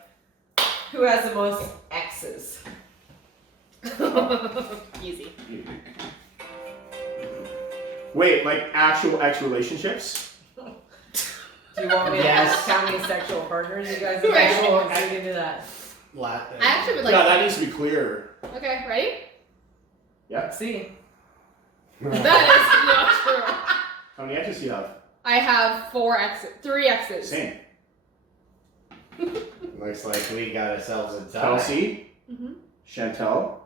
Who has the most X's? Easy. Wait, like actual ex relationships? Do you want me to ask how many sexual partners you guys have Right. had? We'll get into that. I actually would like. Yeah, that needs to be clear. Okay, ready? Yeah. See? That is not true. How many exes do you have? I have 3 X's. Same. Looks like we got ourselves a tie. Kelsey, Mm-hmm. Chantel,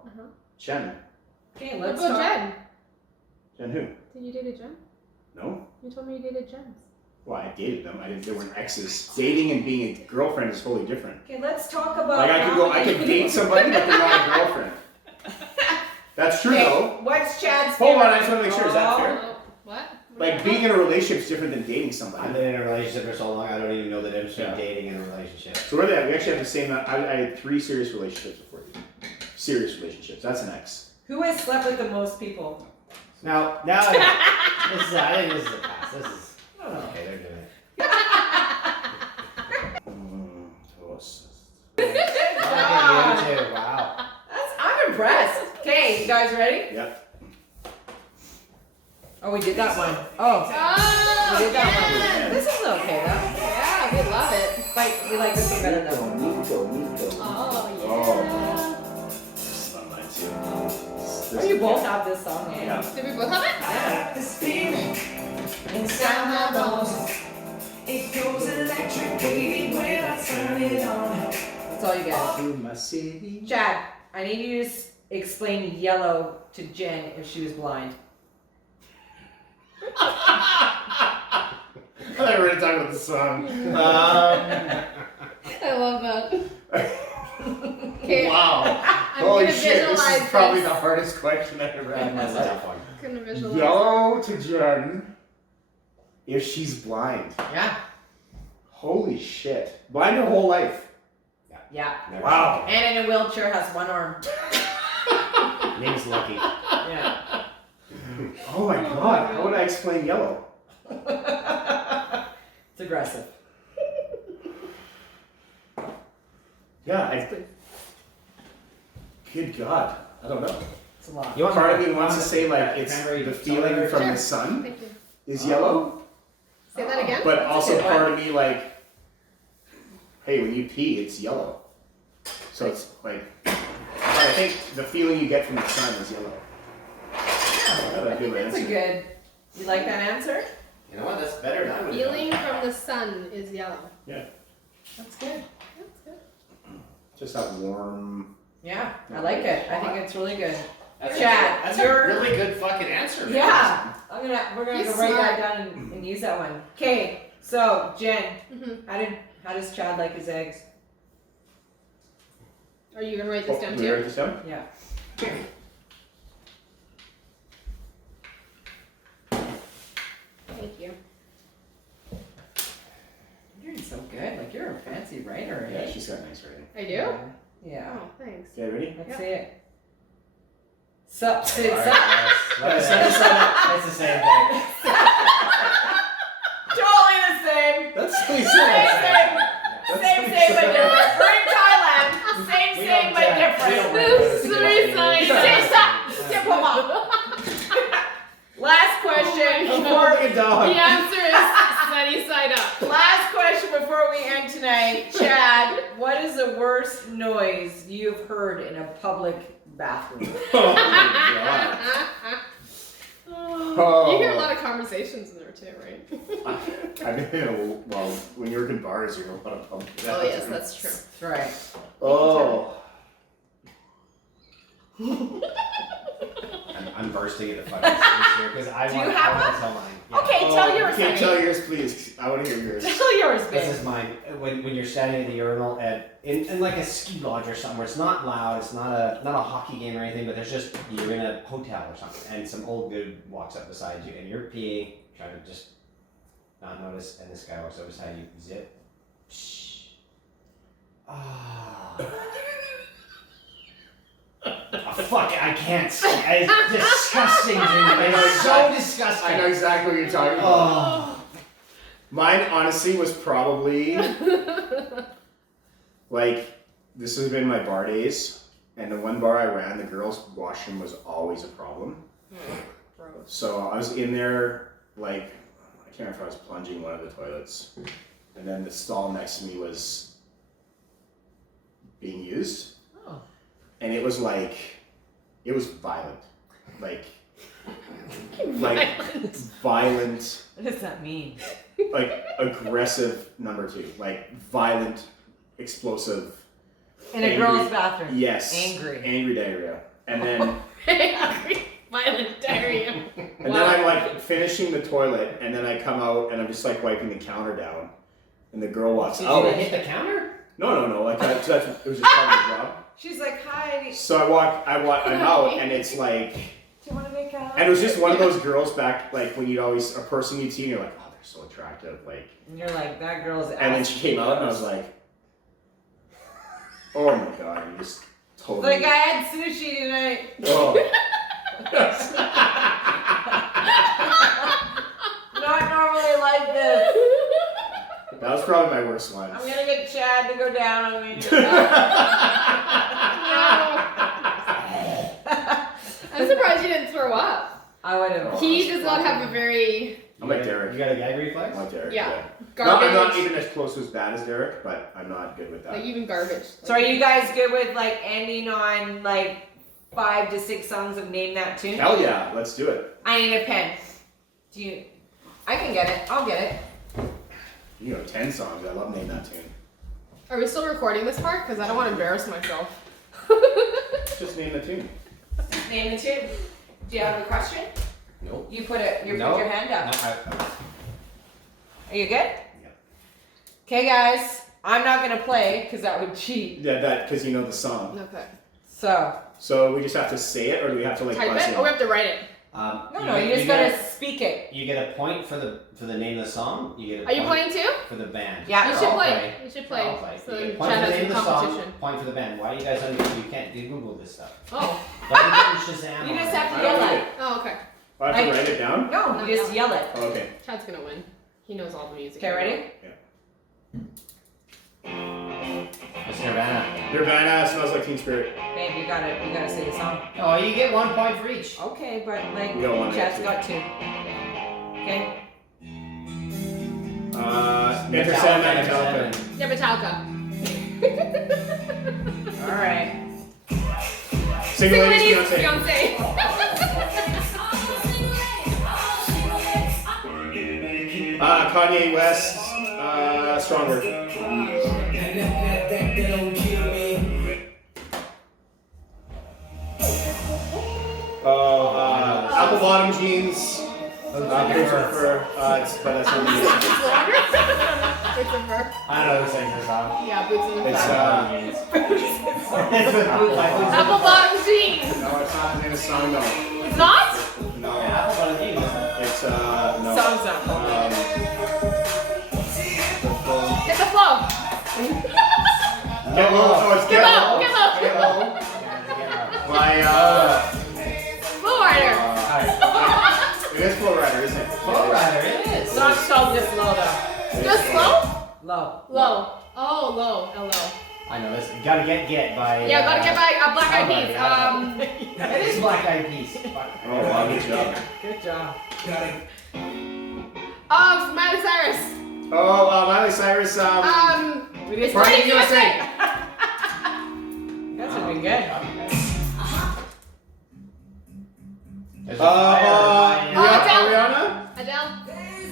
Jen. Okay, Let's let's go, talk. Jen. Jen who? Did you date a Jen? No. You told me you dated Jens. Well, I dated them. They weren't exes. Dating and being a girlfriend is totally different. Okay, let's talk about. Like I could date somebody, but they're not a girlfriend. That's true though. What's Chad's Hold favorite? on, I just want to make sure. Is that fair? Oh, what? Like being in a relationship is different than dating I've somebody. been in a relationship for so long, I don't even know the difference between Yeah. dating and a relationship. So we're there. We actually have the same. I had 3 serious relationships before you. Serious relationships. That's an ex. Who has slept with the most people? Now, I think this is a pass. This is okay. They're doing it. Ah. You too. Wow. I'm impressed. Okay, you guys ready? Yep. Oh, we did that one. Oh, Oh, we did that yes. one. This is okay though. Yeah, we love it. Like we like this one better though. Oh, yeah. Love mine too. Oh, you both have this song, eh? Yeah. Did we both have it? Yeah. This feeling inside my bones. It goes electric, baby, when I turn it on. That's all you get. Through my city. Chad, I need you to explain yellow to Jen if she was blind. I thought we were going to talk about the song. I love that. Okay. Wow. I'm Holy gonna shit, this visualize is probably this. the hardest question I've ever had in my That's a life. tough one. Couldn't visualize. Yellow to Jen if she's blind. Yeah. Holy shit. Blind her whole life. Yeah. Never Wow. And in a wheelchair has one arm. seen it. Name's Lucky. Yeah. Oh my god, how would I explain yellow? It's aggressive. Yeah, good god. I don't know. It's a lot. You want Part of me wants to say like it's Cranberry the feeling color? from Sure. the sun Thank you. is yellow, Say that again. but That's a also good one. part of me like, hey, when you pee, it's yellow. So it's like, I think the feeling you get from the sun is yellow. I think that's a good. You like that answer? You know what? That's better than I would have done. Feeling from the sun is yellow. That's good. That's good. Just that warm. Yeah, I like it. I think it's really good. That's Chad, that's you're- a really good fucking answer. Yeah, we're gonna He's go write smart. that down and use that one. Okay, so Jen, Mm-hmm. how does Chad like his eggs? Are you gonna write this down Do you too? write this down? Yeah. Thank you. You're doing so good. Like you're a fancy writer, Yeah, eh? she's got nice writing. I do? Yeah. Oh, thanks. Okay, ready? Let's Yeah. see it. Sup, Sid, Alright, sup. that's it's the same thing. Totally the same. That's what he Same, said. same, but different. We're in Thailand. Same, but different. Same, step up. Last question before Like a dog. The answer is sunny side up. last question before we end tonight. Chad, what is the worst noise you've heard in a public bathroom? Oh my You hear a lot of conversations in there too, right? god. I mean, well, when you work in bars, you hear a lot of public Oh yes, bathrooms. that's true. That's right. Oh. I'm bursting into fucking space here because I Do you want have to tell mine. Yeah. Okay, tell yours, Okay, honey. tell yours, please. I want to hear yours. Tell yours, This babe. is mine. When you're standing at the urinal in like a ski lodge or something where it's not loud, it's not a hockey game or anything, but there's just you're in a hotel or something, and some old dude walks up beside you, and you're peeing, trying to just not notice, and this guy walks up beside you, zip, shh, ah. Oh, fuck it, I can't say it. It's disgusting, dude. It's so disgusting. I know exactly what you're talking about. Oh. Mine, honestly, was probably like this has been my bar days, and the one bar I ran, the girls' washroom was always a problem. Gross. So I was in there, like I can't remember if I was plunging one of the toilets, and then the stall next to me was being used, Oh. and it was violent, like violent. What does that mean? Like aggressive number 2, like violent, explosive. In a Angry. girl's bathroom. Yes. Angry. Diarrhea. And then Violent diarrhea. then I'm like finishing the toilet, and then I come out and I'm just like wiping the counter down, and the girl walks Did out. you hit the counter? No. Like it was just part of the job. She's like, hi. So I'm out, and it's like, Do you want to make out? and it was just one of those girls back, like when a person you'd see, and you're like, oh, they're so attractive, like. And you're like, that girl's And then she came out, and I was like, oh my god, you just totally. like, I had sushi tonight. Oh. Not normally like this. That was probably my worst one. I'm gonna get Chad to go down on me. I'm surprised you didn't throw up. I would have. He does not have a very I'm like Derek. You got a gag reflex? I'm like Derek. Yeah. No, garbage. I'm not even as close as bad as Derek, but I'm not good with that. Like even garbage. So are you guys good with like ending on like 5 to 6 songs of Name That Tune? Hell yeah, let's do it. I need a pen. Do you? I can get it. I'll get it. You know, 10 songs. I love Name That Tune. Are we still recording this part? Because I don't want to embarrass myself. Just name the tune. Name the tune. Do you have a question? Nope. You put it. You No. put your hand up. No, Are you good? Okay, guys. I'm not gonna play because that would cheat. Yeah, that because you know the song. Okay. So We just have to say it, or do we have to like Type buzz it? in? Or we have to write it? no, you just gotta speak it. You get a point for the name of the song. You get a Are you point playing too? for the band. Yeah. You I'll should play. You should play. I'll play. So You then get a point Chad for the has name some of the song. competition. Point for the band. Why are you guys under? You can't do Google this stuff. Oh. But you can Shazam. You on just it. have to yell it. Oh, okay. I have to write it down? No, you just yell it. Oh, okay. Chad's gonna win. He knows all the music. Okay, ready? It's Nirvana. Nirvana, Smells Like Teen Spirit. Babe, you gotta say the song. Oh, you get 1 point for each. Okay, but like You don't want Chad's it. got 2. Okay. Enter Sandman, Metallica. Yeah, Metallica. All right. Single Ladies Fiancé. Fiancé. Kanye West, Stronger. Apple Bottom Jeans. Christopher, but that's not me. Christopher. I don't know who sings this song. Yeah, Boots in the It's, Ground. It's with Boots by Boots. Apple bottom jeans. No, it's not the name of the song, no. It's not? No. Yeah, Apple Bottom Jeans. It's, no. Song's up. Hit the flow. Get Low. Oh, it's Get Get Low, Low. Get Low. Get Low. Yeah, By, Low. Low. Oh, low. L-O. I know this. Gotta get by. Yeah, gotta get by Black Eyed Peas. It is Black Eyed Peas. Fuck. Oh, wow, good job. Good job. Miley Cyrus. Oh, Miley Cyrus. We did Party USA. That should be good. There's a fire by, Adele. Rihanna? Adele.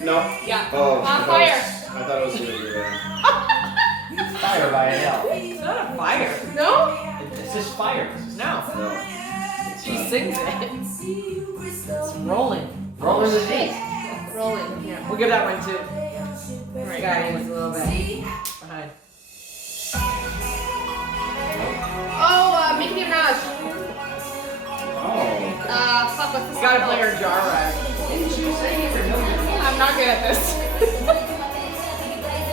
No. Yeah. Oh, Fire. I thought it was gonna be there. Fire by Adele. It's not a fire. No? It's just fire. No. No. She sings it. It's rolling. Rolling the deep. Rolling. Yeah. We'll give that one too. Right, Guy guys. was a little bit behind. Oh, Nicki Minaj. Oh. Fuck, what's the You gotta song play her called? jar right. Didn't you say you were doing it? I'm not good at this.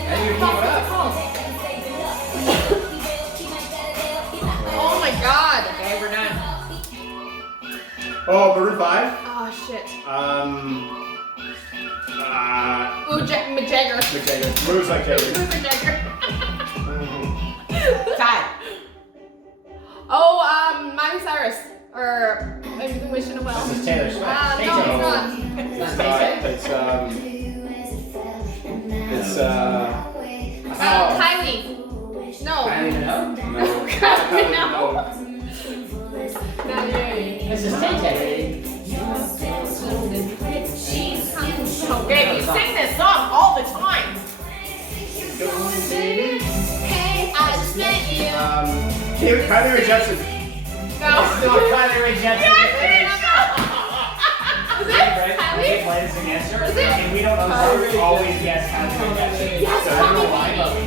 And you keep it up. Oh my god. Okay, we're done. Oh, Maroon 5. Oh shit. Mick Jagger. Mick Jagger. Moves like Jagger. Mick Jagger. Time. Oh, Miley Cyrus. Or I'm wishing well. This is Taylor Swift. No, Tay-Tay. it's not. It's not It's Tay-Tay. Kylie. No. Kylie Minogue? no. Kylie No. This is Tay-Tay. Okay, you sing this song all the time. Hey, I just met you. Kylie Rae Jepsen. No. Still Kylie Rae Jepsen. Is it? We Kylie? play this against her, Is it? and we don't always guess Kylie Rae Jepsen. Yes, So I don't know why, but we